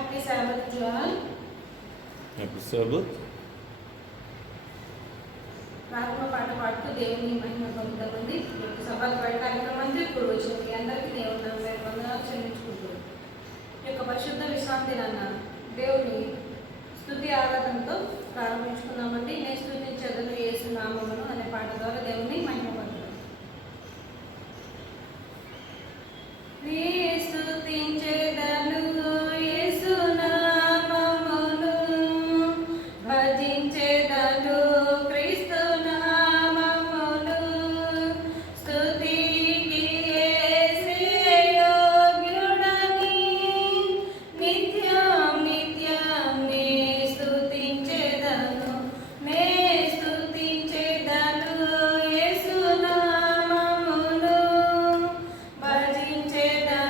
Happy Sabbath to all. Happy Sabbath. రాగమ పాట పాడుతూ దేవుని మహిమ పొందుతామండి. సభలు బయట కార్యక్రమానికి ఇప్పుడు వచ్చింది అందరికీ దేవుని నామమున వందనాలు చెల్లించుకుంటున్నాను. ఈ యొక్క పరిశుద్ధ విశ్రాంతి నాన్న దేవుని స్తుతి ఆరాధనతో ప్రారంభించుకున్నామండి. నేను స్తుతించదను యేసు నామమును అనే పాట ద్వారా దేవుని మహిమ పొందుతాను. స్తుతించెదను యేసు నామమును, భజించెదను క్రీస్తు నామమును, స్తుతికి యేసే యోగ్యుడని నిత్యం నిత్యం నే స్తుతించెదను యేసు నామమును, భజించెదను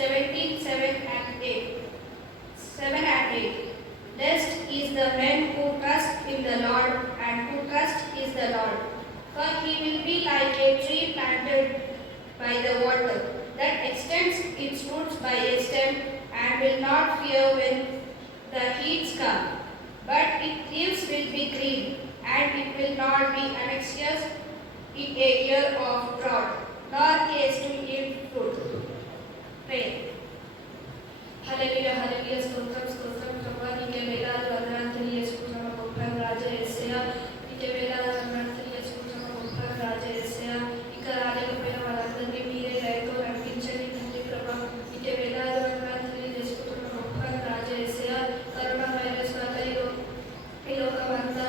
17, 7 and 8. Blessed is the man who trusts in the Lord and who trusts is the Lord. For he will be like a tree planted by the water that extends its roots by a stem and will not fear when the heats come. But its leaves will be green and it will not be anxious in a year of drought, nor haste to yield fruit. Pray. Hallelujah, hallelujah, stotram, stotram, Prabhu, నీకే వేలాది వందనాలు తెలియజేసుకుంటున్నాము గొప్ప రాజా యేసయ్యా, నీకే వేలాది వందనాలు తెలియజేసుకుంటున్నాము గొప్ప రాజా యేసయ్యా, ఇంకా రాలేకపోయిన వాళ్ళందరినీ మీరే దయతో నడిపించండి తండ్రి ప్రభా, నీకే వేలాది వందనాలు తెలియజేసుకుంటున్నాము గొప్ప రాజా యేసయ్యా, కరోనా వైరస్ వల్ల ఈ లోకం అంతా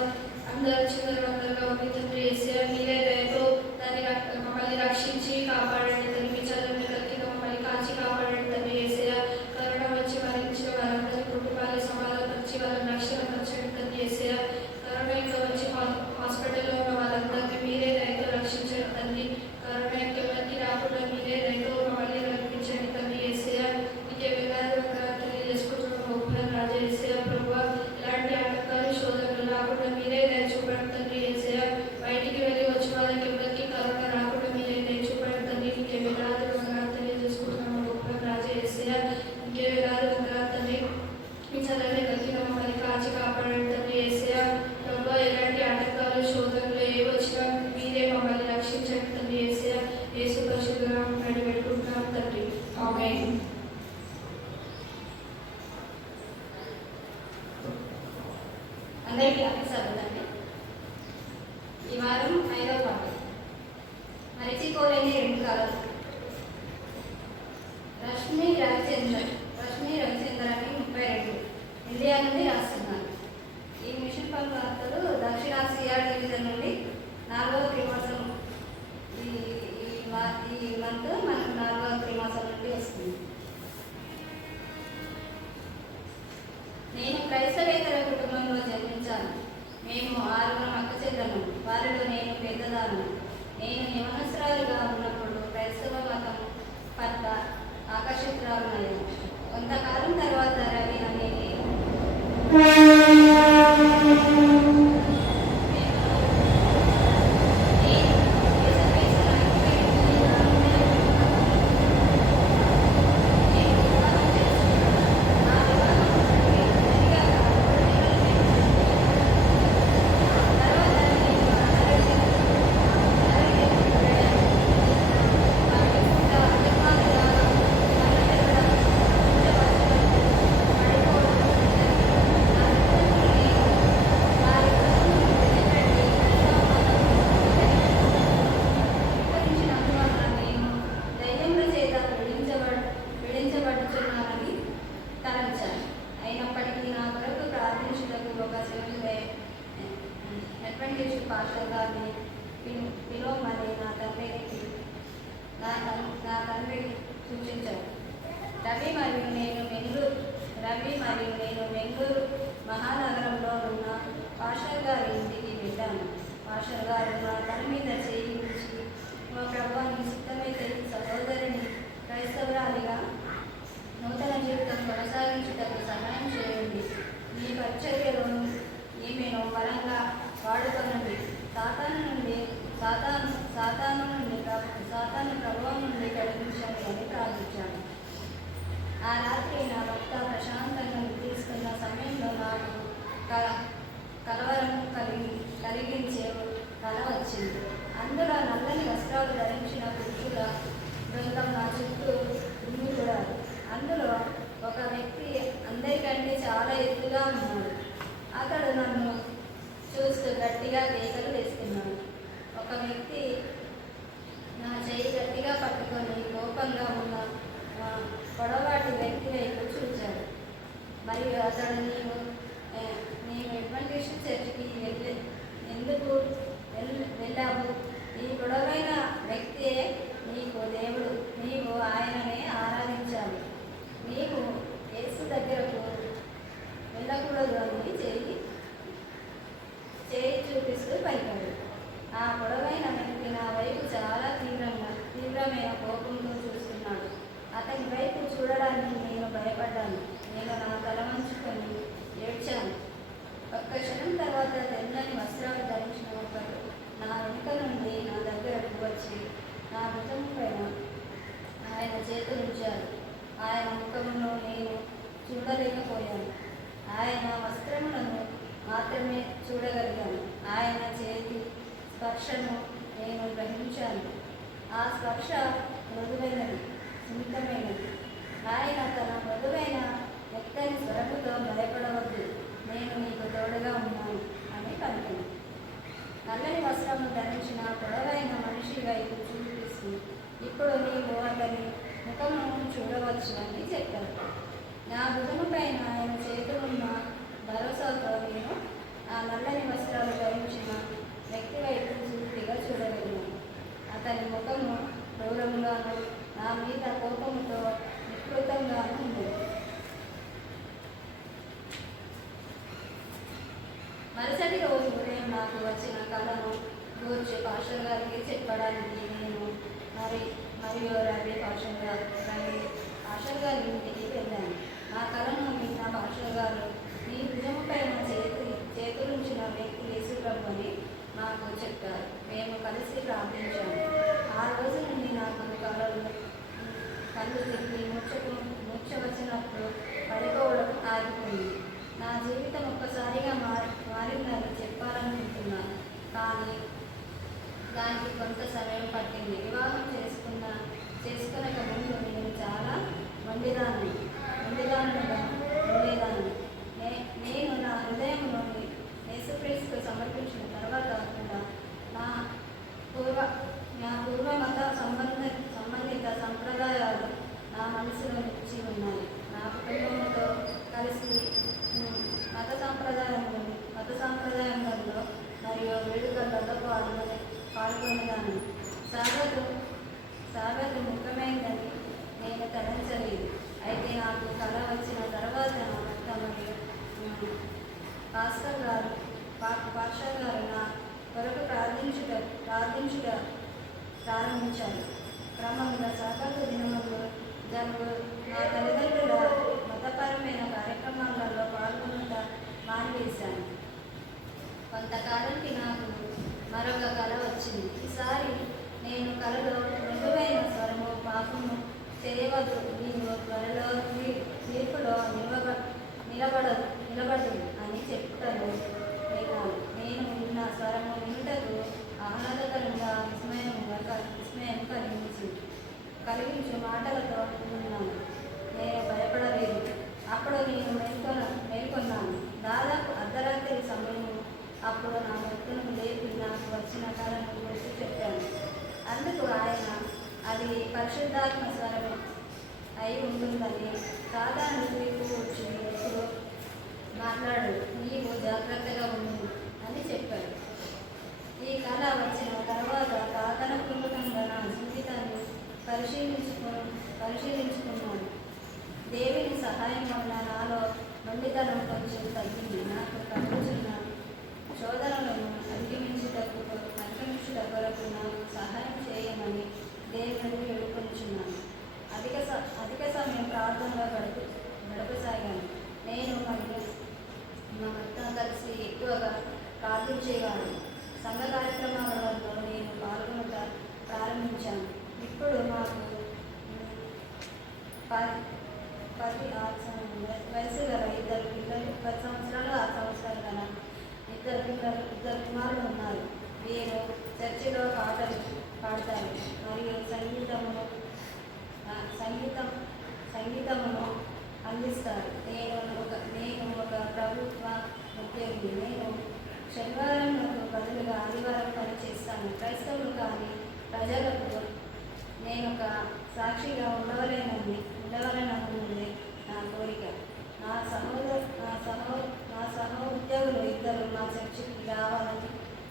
అందరూ చిందరవందరగా ఉంది తండ్రి యేసయ్యా, మీరే దయతో దాన్ని మమ్మల్ని రక్షించి కాపాడండి తండ్రి, మీ చల్లని కలిగిన మమ్మల్ని కాచి కాపాడండి తండ్రి యేసయ్యా, కరోనా వచ్చి మరణించిన వారందరి కుటుంబాన్ని సమాధానపరిచి వాళ్ళని రక్షణ పరచండి తండ్రి యేసయ్యా, కరోనా ఇంకా వచ్చి హాస్పిటల్లో ఉన్న వాళ్ళందరినీ మీరే దయతో రక్షించండి తండ్రి, కరోనా ఇంకా ఎవరికి రాకుండా మీరే దయతో మమ్మల్ని నడిపించండి తండ్రి యేసయ్యా, నీకే వేలాది వందనాలు తెలియజేసుకుంటున్నాము గొప్ప రాజా యేసయ్యా ప్రభువా, ఇలాంటి ఆటంకాలు శోధనలు రాకుండా మీరే దయ చూపండి తండ్రి యేసయ్యా, బయటికి వెళ్ళి వచ్చి వాళ్ళకి ఎవరికి కరోనా రాకుండా మీరే దయ చూపండి తండ్రి, నీకే వేలాది వందనాలు తెలియజేసుకుంటున్నాము గొప్ప రాజా యేసయ్యా, నీకే వేలాది వందనాలు తండ్రి, మీ చల్లని కలిగిన మమ్మల్ని కాచి కాపాడండి తండ్రి యేసయ్యా ప్రభువా, ఎలాంటి ఆటంకాలు శోధనలు ఏ వచ్చినా మీరే మమ్మల్ని రక్షించండి తండ్రి యేసయ్యా, యేసు పరిశుద్ధ నామమున అడిగి పెట్టుకుంటున్నాం తండ్రి, ఆమేన్. అందరికీ అభిసందండి. ఈ వారం 5వ పాఠం మరిచిపోలేని 2 కళలు. రష్మి రవిచంద్రన్ అని 32 ఇండియా నుండి రాస్తున్నారు. ఈ మిషన్ పనుల వార్తలు దక్షిణాసియా డివిజన్ నుండి 4వ త్రిమాసం ఈ మంత్ మనకు 4వ త్రిమాసం నుండి వస్తుంది. నేను క్రైస్తవేతర కుటుంబంలో జన్మించాను. మేము 6 అక్క చెల్లెలు, వారిలో నేను పెద్దదాన్ని. నేను యవనస్తురాలుగా ఉన్నప్పుడు క్రైస్తవ మతం పట్ల ఆకర్షితురాలయ్యాను. కొంతకాలం తర్వాత రవి అనేది విడించబడుతున్నానని తలంచాను. అయినప్పటికీ నా కొరకు ప్రార్థించుటకు ఒక అడ్వెంటిస్ట్ పాస్టర్ గారిని పిలవమని నా తండ్రి సూచించాడు. రవి మరియు నేను బెంగళూరు మహానగరంలో ఉన్న పాస్టర్ గారి ఇంటికి వెళ్ళాను. పాస్టర్ గారు నా తల మీద చేయి ఉంచి, మా ప్రభువా నీ చిత్తమైతే సహోదరిని క్రైస్తవురాలిగా నూతన జీవితం కొనసాగించుటకు సహాయం చేయండి. మీ పరిచర్యలోను ఈమెను బలంగా వాడుకొనండి. సాతాను ప్రభావం నుండి కలిగించండి అని ప్రార్థించాను. ఆ రాత్రి నా భర్త ప్రశాంతంగా తీసుకున్న సమయంలో నాకు కలవరం కలిగించే కల వచ్చింది. అందులో నల్లని వస్త్రాలు ధరించిన పురుషుల బృందం నా చుట్టూ గుమిగూడారు. అందులో ఒక వ్యక్తి అందరికంటే చాలా ఎత్తుగా ఉన్నాడు. అతడు నన్ను చూస్తూ గట్టిగా కేకలు వేస్తున్నాడు. ఒక వ్యక్తి నా చేయి గట్టిగా పట్టుకొని కోపంగా ఉన్న పొడవాటి వ్యక్తి వైపు చూశాడు. మరియు అతడు నీవు అడ్వెంటిస్ట్ చర్చికి ఎందుకు వెళ్ళావు? ఈ పొడవైన వ్యక్తియే నీకు దేవుడు, నీవు ఆయననే ఆరాధించాలి. నీవు యేసు దగ్గరకు వెళ్ళకూడదు అని చేయి చూపిస్తూ పలికాడు. ఆ పొడవైన వ్యక్తి నా వైపు చాలా తీవ్రమైన కోపంతో చూస్తున్నాడు. అతని వైపు చూడ చూడడానికి నేను భయపడ్డాను. నేను నా తల వంచుకొని ఏడ్చాను. ఒక్క క్షణం తర్వాత తెల్లని వస్త్రాలు ధరించిన ఒకరు నా వెనుక నుండి నా దగ్గరకు వచ్చి నా భుజం పైన ఆయన చేతులుంచారు. ఆయన ముఖమును నేను చూడలేకపోయాను. ఆయన వస్త్రములను మాత్రమే చూడగలిగాను. ఆయన చేతి స్పర్శను నేను గ్రహించాను. ఆ స్పర్శ మృదువైనది, సున్నితమైనది. ఆయన తన మృదువైన మెత్తని స్వరముతో భయపడవద్దు, నేను నీకు తోడుగా ఉన్నాను అని పలికింది. నల్లని వస్త్రము ధరించిన పొడవైన మనిషి వైపు చూపిస్తూ ఇప్పుడు నీవు అతని ముఖమును చూడవచ్చు అని చెప్పారు. నా భుజము పైన ఆయన చేతులున్న భరోసాతో నేను ఆ నల్లని వస్త్రాలు ధరించిన వ్యక్తి వైపు సూటిగా చూడగలిగాను. అతని ముఖము క్రూరముగాను నా మీద కోపముతో వికృతంగాను ఉంది. మరుసటి రోజు ఉదయం నాకు వచ్చిన కళను గూర్చి పాస్టర్ గారికి చెప్పడానికి నేను మరియు రవి పాస్టర్ గారి ఇంటికి వెళ్ళాను. నా కళను విన్న పాస్టర్ గారు, నీ భుజము పైన చేతులుంచిన వ్యక్తి యేసు ప్రభు అని నాకు చెప్పారు. మేము కలిసి ప్రార్థించాము. ఆ రోజు నుండి నాకు కళ్ళు తిరిగి మూర్ఛ వచ్చినప్పుడు పడిపోవడం ఆగిపోయింది. నా జీవితం ఒక్కసారిగా మారిందని చెప్పాలనుకుంటున్నాను, కానీ దానికి కొంత సమయం పట్టింది. వివాహం చేసుకునక ముందు నేను చాలా మొండిదానిగా ఉండేదాన్ని. నేను నా హృదయంలోని యేసుక్రీస్తుకు సమర్పించిన తర్వాత కూడా నా పూర్వ మత సంబంధిత సంప్రదాయాలు నా మనసులో నిలిచి ఉన్నాయి. నా కుటుంబంతో కలిసి మత సాంప్రదాయంలో మరియు వేడుకలలో పాల్గొనేదాన్ని. సాగతు ముఖ్యమైనదని నేను తలంచలేదు. అయితే నాకు కళ వచ్చిన తర్వాత నా భర్త మరియు పాస్టర్ గారు నా కొరకు ప్రార్థించుట ప్రారంభించారు. క్రమంగా సాగతు దినములు జరుగు నా తల్లిదండ్రుల మతపరమైన కార్యక్రమాలలో పాల్గొనుట మానివేశాను. కొంతకాలానికి నాకు మరొక కళ వచ్చింది. ఈసారి నేను కళలో మృదువైన స్వరము, పాపము చేయవద్దు, నీవు త్వరలో తీర్పులో నిలబడు అని చెప్పుటను విన్నాను. నేను విన్న స్వరము వినుటకు ఆహ్లాదకరంగా విస్మయం కలిగించు మాటలతో ఉన్నాను. నేను భయపడలేదు. అప్పుడు నేను మేల్కొన్నాను. దాదాపు అర్ధరాత్రి సమయము. అప్పుడు నా భక్తులను లేపి నాకు వచ్చిన కళను గురించి చెప్పాను. అందుకు ఆయన, అది పరిశుద్ధాత్మ స్వరం అయి ఉంటుందని సాధారణ తీర్పు వచ్చి ఎప్పుడు మాట్లాడు, నీవు జాగ్రత్తగా ఉండు అని చెప్పాడు. ఈ కళ వచ్చిన తర్వాత ప్రార్థనాపూర్వకంగా నా జీవితాన్ని పరిశీలించుకున్నాను. దేవుని సహాయం వల్ల నాలో మొండితనం కొంచెం తగ్గింది. నాకు కలుగుతున్న శోధనలను అధిగమించుటకు కొరకు నాకు సహాయం చేయమని దేవుని వేడుకొనుచున్నాను. అధిక సమయం ప్రార్థనలో గడపసాగాను. నేను మరియు మా భర్త కలిసి ఎక్కువగా ప్రార్థించేవాడు. సంఘ కార్యక్రమాలలో నేను పాల్గొనట ప్రారంభించాను. ఇప్పుడు మాకు 16 వయసు గల 2 పిల్లలు, 10 సంవత్సరాలు 6 సంవత్సరాలు గల 2 కుమారులు ఉన్నారు. వీరు చర్చిలో పాటలు పాడతారు మరియు సంగీతమును అందిస్తారు. నేను ఒక ప్రభుత్వ ఉద్యోగి. నేను శనివారంకు బదులుగా ఆదివారం పని చేస్తాను. క్రైస్తవులు కానీ ప్రజలకు నేను ఒక సాక్షిగా ఉండవలెనన్నది నా కోరిక. నా సహ ఉద్యోగులు 2 మా చర్చికి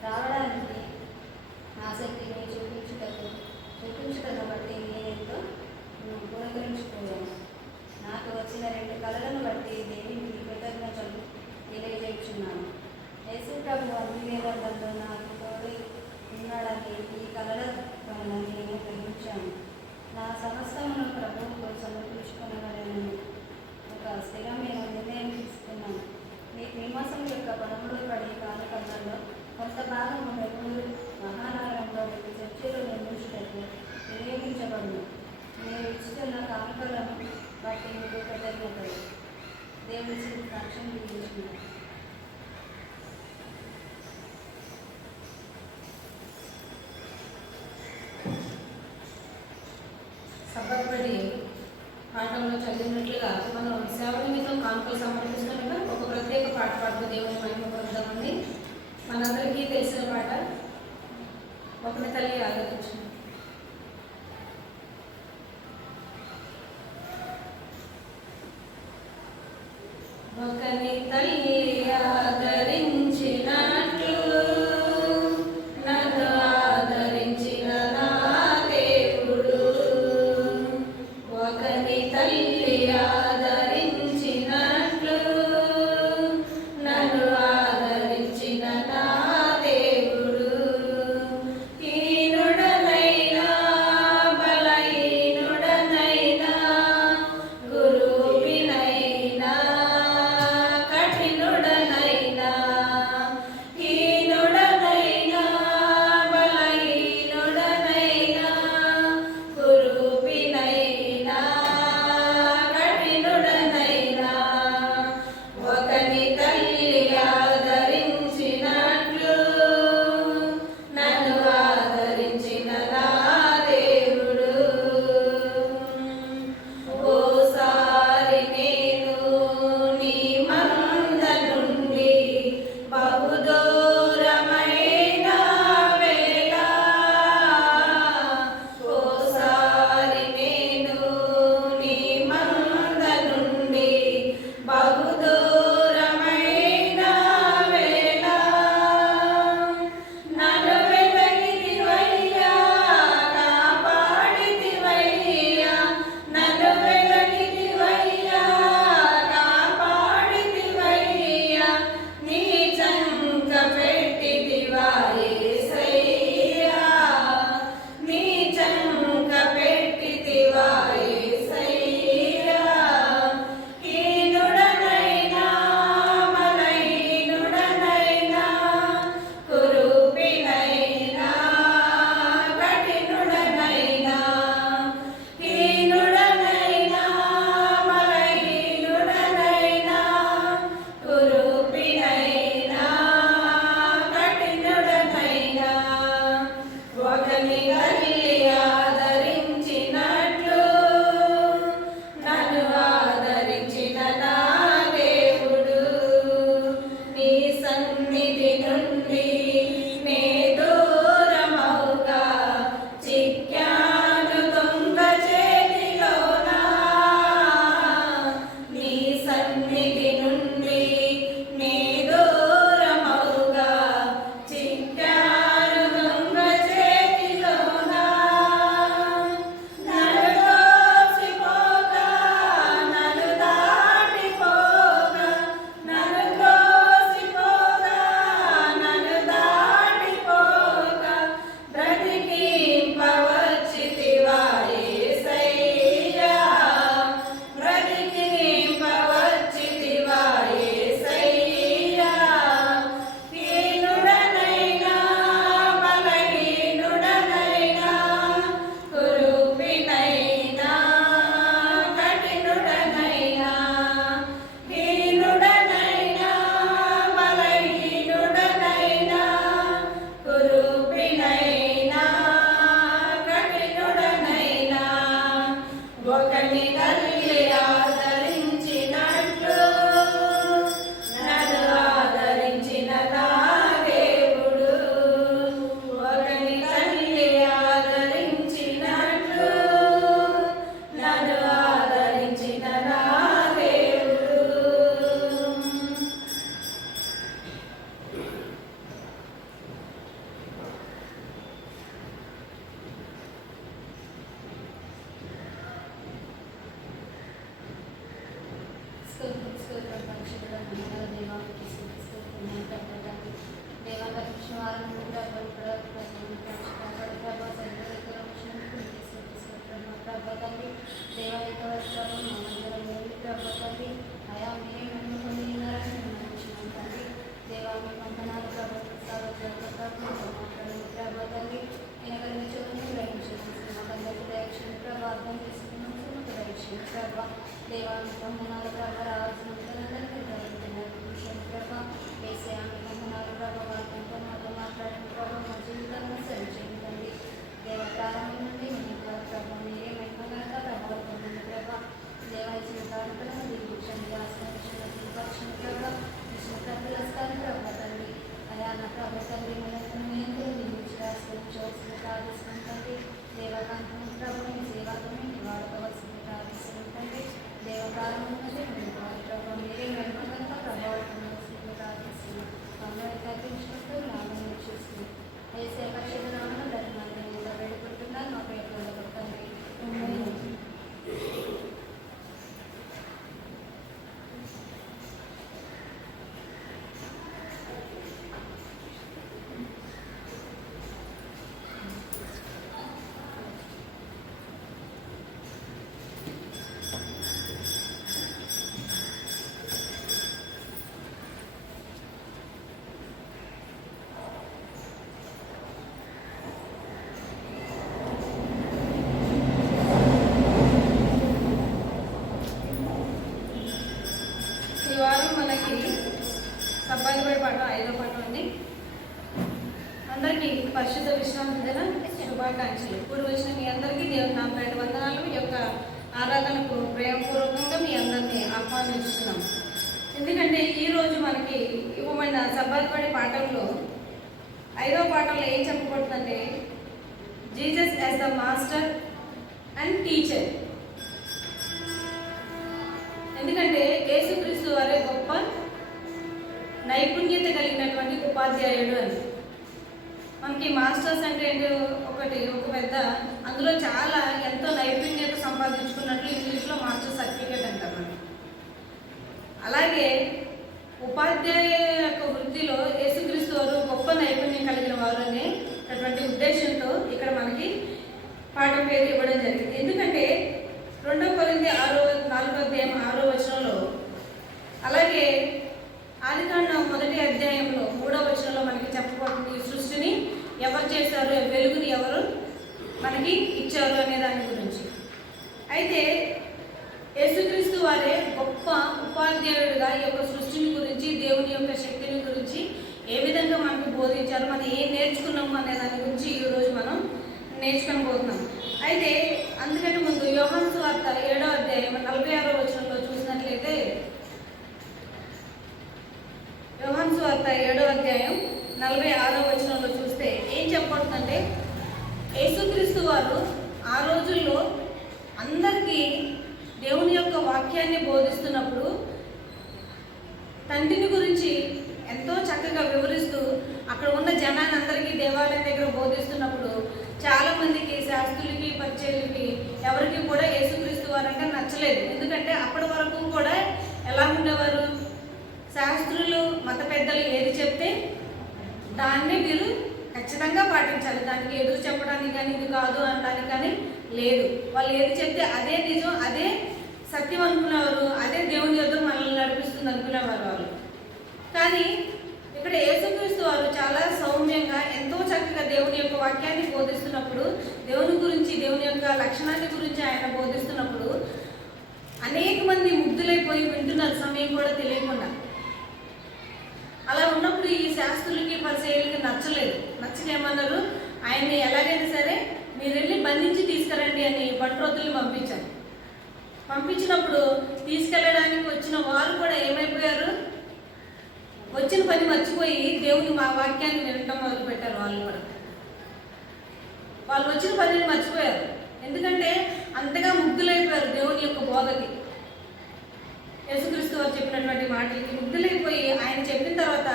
రావడానికి ఆసక్తిని చూపించుటను బట్టి నేనెంతో పురస్కరించుకోయాను. నాకు వచ్చిన 2 కళలను బట్టి దేవునికి కృతజ్ఞతలు తెలియజేస్తున్నాను. యేసు ప్రభు అన్ని వేళల్లో నాకు తోడు ఉన్నాడని ఈ కళల వలన నేను గ్రహించాను. నా సమస్తమును ప్రభువుకు సమర్పించుకునవలెనని దేవునికి కృతజ్ఞతలు. దేవుని ఇచ్చిన సాక్ష్యం దీవించుకున్నాను. సబ్బతపడి పాఠంలో చదివినట్లుగా మనం సేవ నిమిత్తం కానుకలు సమర్పిస్తున్నట్టుగా ఒక ప్రత్యేక పాట పాడుతూ దేవుని మహిమ పొందామండి. మనందరికీ తెలిసిన పాట ఒకటి తల్లి ఆదరించు. ఒకని తల్లి ఆదరించినట్లు నన్ను ఆదరించిన నా దేవుడు. ఒకని తల్లి ఆదరించినట్లు నన్ను ఆదరించిన నా దేవుడు. హీనుడనైనా బలహీనుడనైనా గురువినైనా కఠినుడనైనా హీనుడనైనా బలహీనుడనైనా గురువినైనా కఠినుడనైనా ఒకని తల్లి ఆదరించినట్లు నన్ను ఆదరించిన నా దేవుడు. ఓసారి నేను నీ మంద నుండి బహుదూరమైన వేళ ఓసారి నేను నీ మంద నుండి బహుదూరమైన వేళ నన్ను వెలగితివయ్యా కాపాడితివయ్యా నన్ను వెలగితివయ్యా కాపాడితివయ్యా నీ చంక పెట్టితివా యేసయ్యా నీ చంక పెట్టితివా యేసయ్యా. హీనుడనైనా బలహీనుడనైనా కురూపినైనా కఠినుడనైనా హీనుడనైనా బలహీనుడనైనా కురూపినైనా కఠినుడనైనా ఒకని తల్లి ఆదరించినట్లు నన్ను ఆదరించిన నా దేవుడు. నీ సన్నిధి నుండి నే దూరమౌగా చిక్కాను దొంగ చేతిలోనా. నీ సన్నిధి నుండి నే దూరమౌగా చిక్కాను దొంగ చేతిలోనా. నన్ను దోసిపోగా నన్ను దాటిపోగా నన్ను దోసిపోగా నన్ను దాటిపోగా బ్రతికింపవచ్చితివా యేసయ్యా బ్రతికింపవచ్చితివా యేసయ్యా. హీనుడనైనా బలహీనుడనైనా కురూపినైనా కఠినుడనైనా హీనుడనైనా బలహీనుడనైనా కురూపినైనా కఠినుడనైనా ఒకని తల్లి ఆదరించినట్లు నన్ను ఆదరించిన నా దేవుడు. ఒకని తల్లి ఆదరించినట్లు నన్ను ఆదరించిన నా దేవుడు. ప్రభా. దేవాన్ని బ్రహ్మణాలు ప్రభా రావాల్సిన విషయం ప్రభా. వేసే ఆమె బ్రహ్మణాలు ప్రభా వాళ్ళతో మాతో మాట్లాడిన ప్రభా మా జీవితాలను సరిచేయండి. దేవకాలం నుండి మీ ప్రభా మీరే మహిమగా ప్రభావితం ప్రభా. దేవా ఇచ్చిన కార్యక్రమం దీక్షణ ఆశ్రయించిన ప్రభా ఇచ్చిన ప్రజలస్తాను ప్రభా తండ్రి. అయా నా ప్రభా తండ్రి నియంత్రణ దీక్ష ఆశ్రయించవలసిన ప్రార్థిస్తున్నాం తండ్రి. దేవకాంతం ప్రభు మీ సేవాలను వాడుకోవాల్సిన ప్రార్థిస్తున్నాం తండ్రి. దేవకాలం ఉన్నది ప్రభావ మీరే మహిమగా ప్రభావితం ప్రార్థిస్తున్నాం. మమ్మల్ని కల్పించినట్టు నామని చూస్తుంది ఏ సేవక్షేత నామను ధర్మాన్ని వేడుకుంటున్నాను మా పేరు తండ్రి. ఈ వారం మనకి సబ్బాయిపడి పాఠం 5వ పాఠం అండి. అందరికీ పరిశుద్ధ విశ్రాంతి దిన శుభాకాంక్షలు. ఇప్పుడు వచ్చిన మీ అందరికీ దేవుని నామపేట వందనాలు. ఈ యొక్క ఆరాధనకు ప్రేమపూర్వకంగా మీ అందరినీ ఆహ్వానిస్తున్నాం. ఎందుకంటే ఈరోజు మనకి ఇవ్వబడిన సబ్బాయిపడి పాఠంలో 5వ పాఠంలో ఏం చెప్పబడుతుందంటే Jesus as the master and teacher. ఎందుకంటే యేసుక్రీస్తు వారే గొప్ప నైపుణ్యత కలిగినటువంటి ఉపాధ్యాయుడు అని. మనకి మాస్టర్స్ అంటే ఒక పెద్ద అందులో చాలా ఎంతో నైపుణ్యత సంపాదించుకున్నట్లు ఇంగ్లీష్లో మాస్టర్ సర్టిఫికేట్ అంటారు మనం. అలాగే ఉపాధ్యాయ యొక్క వృత్తిలో యేసుక్రీస్తు వారు గొప్ప నైపుణ్యం కలిగిన వారు అనేటటువంటి ఉద్దేశంతో ఇక్కడ మనకి పాఠం పేరు ఇవ్వడం జరిగింది. ఎందుకంటే 2 కొరింథీ 4వ వచనంలో, అలాగే ఆదికాండం 1వ అధ్యాయంలో 3వ వచనంలో మనకి చెప్పబడుతుంది ఈ సృష్టిని ఎవరు చేశారు, వెలుగుని ఎవరు మనకి ఇచ్చారు అనే దాని గురించి. అయితే యేసుక్రీస్తు వారే గొప్ప ఉపాధ్యాయుడిగా ఈ యొక్క సృష్టిని గురించి, దేవుని యొక్క శక్తిని గురించి ఏ విధంగా మనకు బోధించారు, మనం ఏం నేర్చుకున్నాము అనే దాని గురించి ఈరోజు మనం నేర్చుకొని పోతున్నాం. అయితే అందుకంటే ముందు యోహాను సువార్త 7వ అధ్యాయం 46వ వచనంలో చూసినట్లయితే, యోహాను సువార్త 7వ అధ్యాయం 46వ వచనంలో చూస్తే ఏం చెప్పబడుతుందంటే, యేసుక్రీస్తు వారు ఆ రోజుల్లో అందరికీ దేవుని యొక్క వాక్యాన్ని బోధిస్తున్నప్పుడు తండ్రిని గురించి ఎంతో చక్కగా వివరిస్తూ అక్కడ ఉన్న జనాన్ని అందరికీ దేవాలయం దగ్గర బోధిస్తున్నప్పుడు చాలా మందికి, శాస్త్రులకి, పరిచయులకి ఎవరికి కూడా యేసుక్రీస్తు వారంటే నచ్చలేదు. ఎందుకంటే అప్పటి వరకు కూడా ఎలా ఉండేవారు, శాస్త్రులు మత పెద్దలు ఏది చెప్తే దాన్ని వీరు ఖచ్చితంగా పాటించాలి. దానికి ఎదురు చెప్పడానికి కానీ ఇది కాదు అనడానికి కానీ లేదు. వాళ్ళు ఏది చెప్తే అదే నిజం, అదే సత్యం అనుకునేవారు, అదే దేవుని యొద్ద మనల్ని నడిపిస్తుంది అనుకునేవారు వాళ్ళు. కానీ ఇక్కడ యేసుక్రీస్తు వారు చాలా సౌమ్యంగా ఎంతో చక్కగా దేవుని యొక్క వాక్యాన్ని బోధిస్తున్నప్పుడు, దేవుని గురించి, దేవుని యొక్క లక్షణాన్ని గురించి ఆయన బోధిస్తున్నప్పుడు అనేక మంది ముగ్ధులైపోయి వింటున్నారు సమయం కూడా తెలియకుండా. అలా ఉన్నప్పుడు ఈ శాస్త్రులకి, పరిచయులకి నచ్చలేదు. నచ్చకేమన్నారు, ఆయన్ని ఎలాగైనా సరే మీరు వెళ్ళి బంధించి తీసుకురండి అని బంట్రోతుల్ని పంపించారు. పంపించినప్పుడు తీసుకెళ్ళడానికి వచ్చిన వారు కూడా ఏమైపోయారు, వచ్చిన పని మర్చిపోయి దేవుని మా వాక్యాన్ని వినటం మొదలుపెట్టారు. వాళ్ళు వచ్చిన పనిని మర్చిపోయారు. ఎందుకంటే అంతగా ముగ్ధులైపోయారు దేవుని యొక్క బోధకి, యేసుక్రీస్తు వారు చెప్పినటువంటి మాటలకి ముగ్ధులైపోయి ఆయన చెప్పిన తర్వాత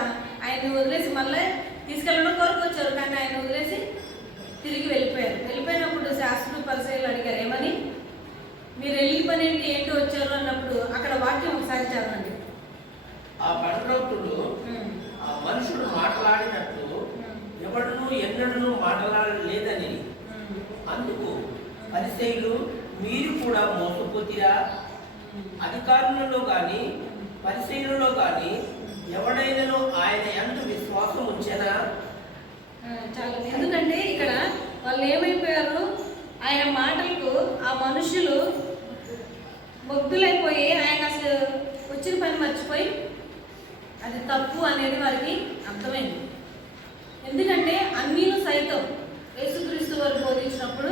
ఆయన్ని వదిలేసి మళ్ళీ తీసుకెళ్ళడం కొరకు వచ్చారు. కానీ ఆయన వదిలేసి తిరిగి వెళ్ళిపోయారు. వెళ్ళిపోయినప్పుడు శాస్త్రులు, పరిచయులు అడిగారు, ఏమని మీరు వెళ్ళి పని ఏంటి వచ్చారు అన్నప్పుడు అక్కడ వాక్యం ఒకసారి చదవండి. ఆ బంట్రోతుడు ఆ మనుషుడు మాట్లాడినట్లు ఎవడును ఎన్నడూ మాట్లాడలేదని అందుకు పరిసయ్యులు, మీరు కూడా మోసపోతిరా? అధికారులలో కానీ పరిసయ్యులలో కానీ ఎవడైనాను ఆయన యందు విశ్వాసం ఉంచెనా? చాలా. ఎందుకంటే ఇక్కడ వాళ్ళు ఏమైపోయారు, ఆయన మాటలకు ఆ మనుషులు ముగ్ధులైపోయి ఆయన అసలు వచ్చిన పని మర్చిపోయి అది తప్పు అనేది వారికి అర్థమైంది. ఎందుకంటే అన్నీను సైతం యేసుక్రీస్తు వారు బోధించినప్పుడు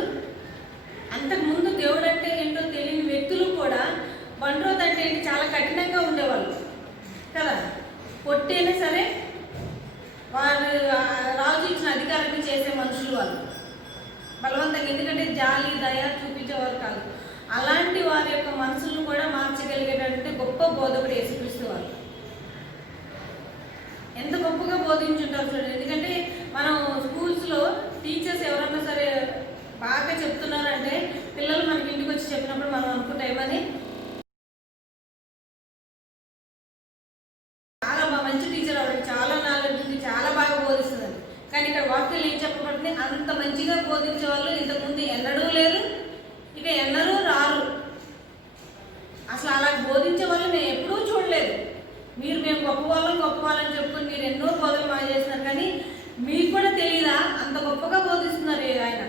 అంతకుముందు దేవుడు అంటే ఏంటో తెలియని వ్యక్తులు కూడా బండ్రోత్ అంటే ఏంటి చాలా కఠినంగా ఉండేవాళ్ళు కదా. కొట్టైనా సరే వారు రాజు ఇచ్చిన అధికారాన్ని చేసే మనుషులు వాళ్ళు బలవంతంగా, ఎందుకంటే జాలి దయ చూపించేవారు కాదు. అలాంటి వారి యొక్క మనసులను కూడా మార్చగలిగేటటువంటి గొప్ప బోధకుడు యేసుక్రీస్తు వారు. ఎంత గొప్పగా బోధించుంటారు చూడండి. ఎందుకంటే మనం స్కూల్స్లో టీచర్స్ ఎవరన్నా సరే బాగా చెప్తున్నారంటే పిల్లలు మనకి ఇంటికి వచ్చి చెప్పినప్పుడు మనం అనుకుంటాం ఏమని, చాలా మంచి టీచర్ ఆవిడకి చాలా నాలెడ్జ్ ఉంది, చాలా బాగా బోధిస్తుందని. కానీ ఇక్కడ వాక్యాలు ఏం చెప్పబడుతుంది, అంత మంచిగా బోధించే వాళ్ళు ఇంతకుముందు ఎన్నడూ లేరు, ఇక ఎన్నడూ రారు. అసలు అలా బోధించే వాళ్ళు నేను ఎప్పుడూ చూడలేదు. మేము గొప్ప వాళ్ళని చెప్పుకొని మీరు ఎన్నో బోధనలు బాగా చేస్తున్నారు, కానీ మీకు కూడా తెలియదా అంత గొప్పగా బోధిస్తున్నారు ఆయన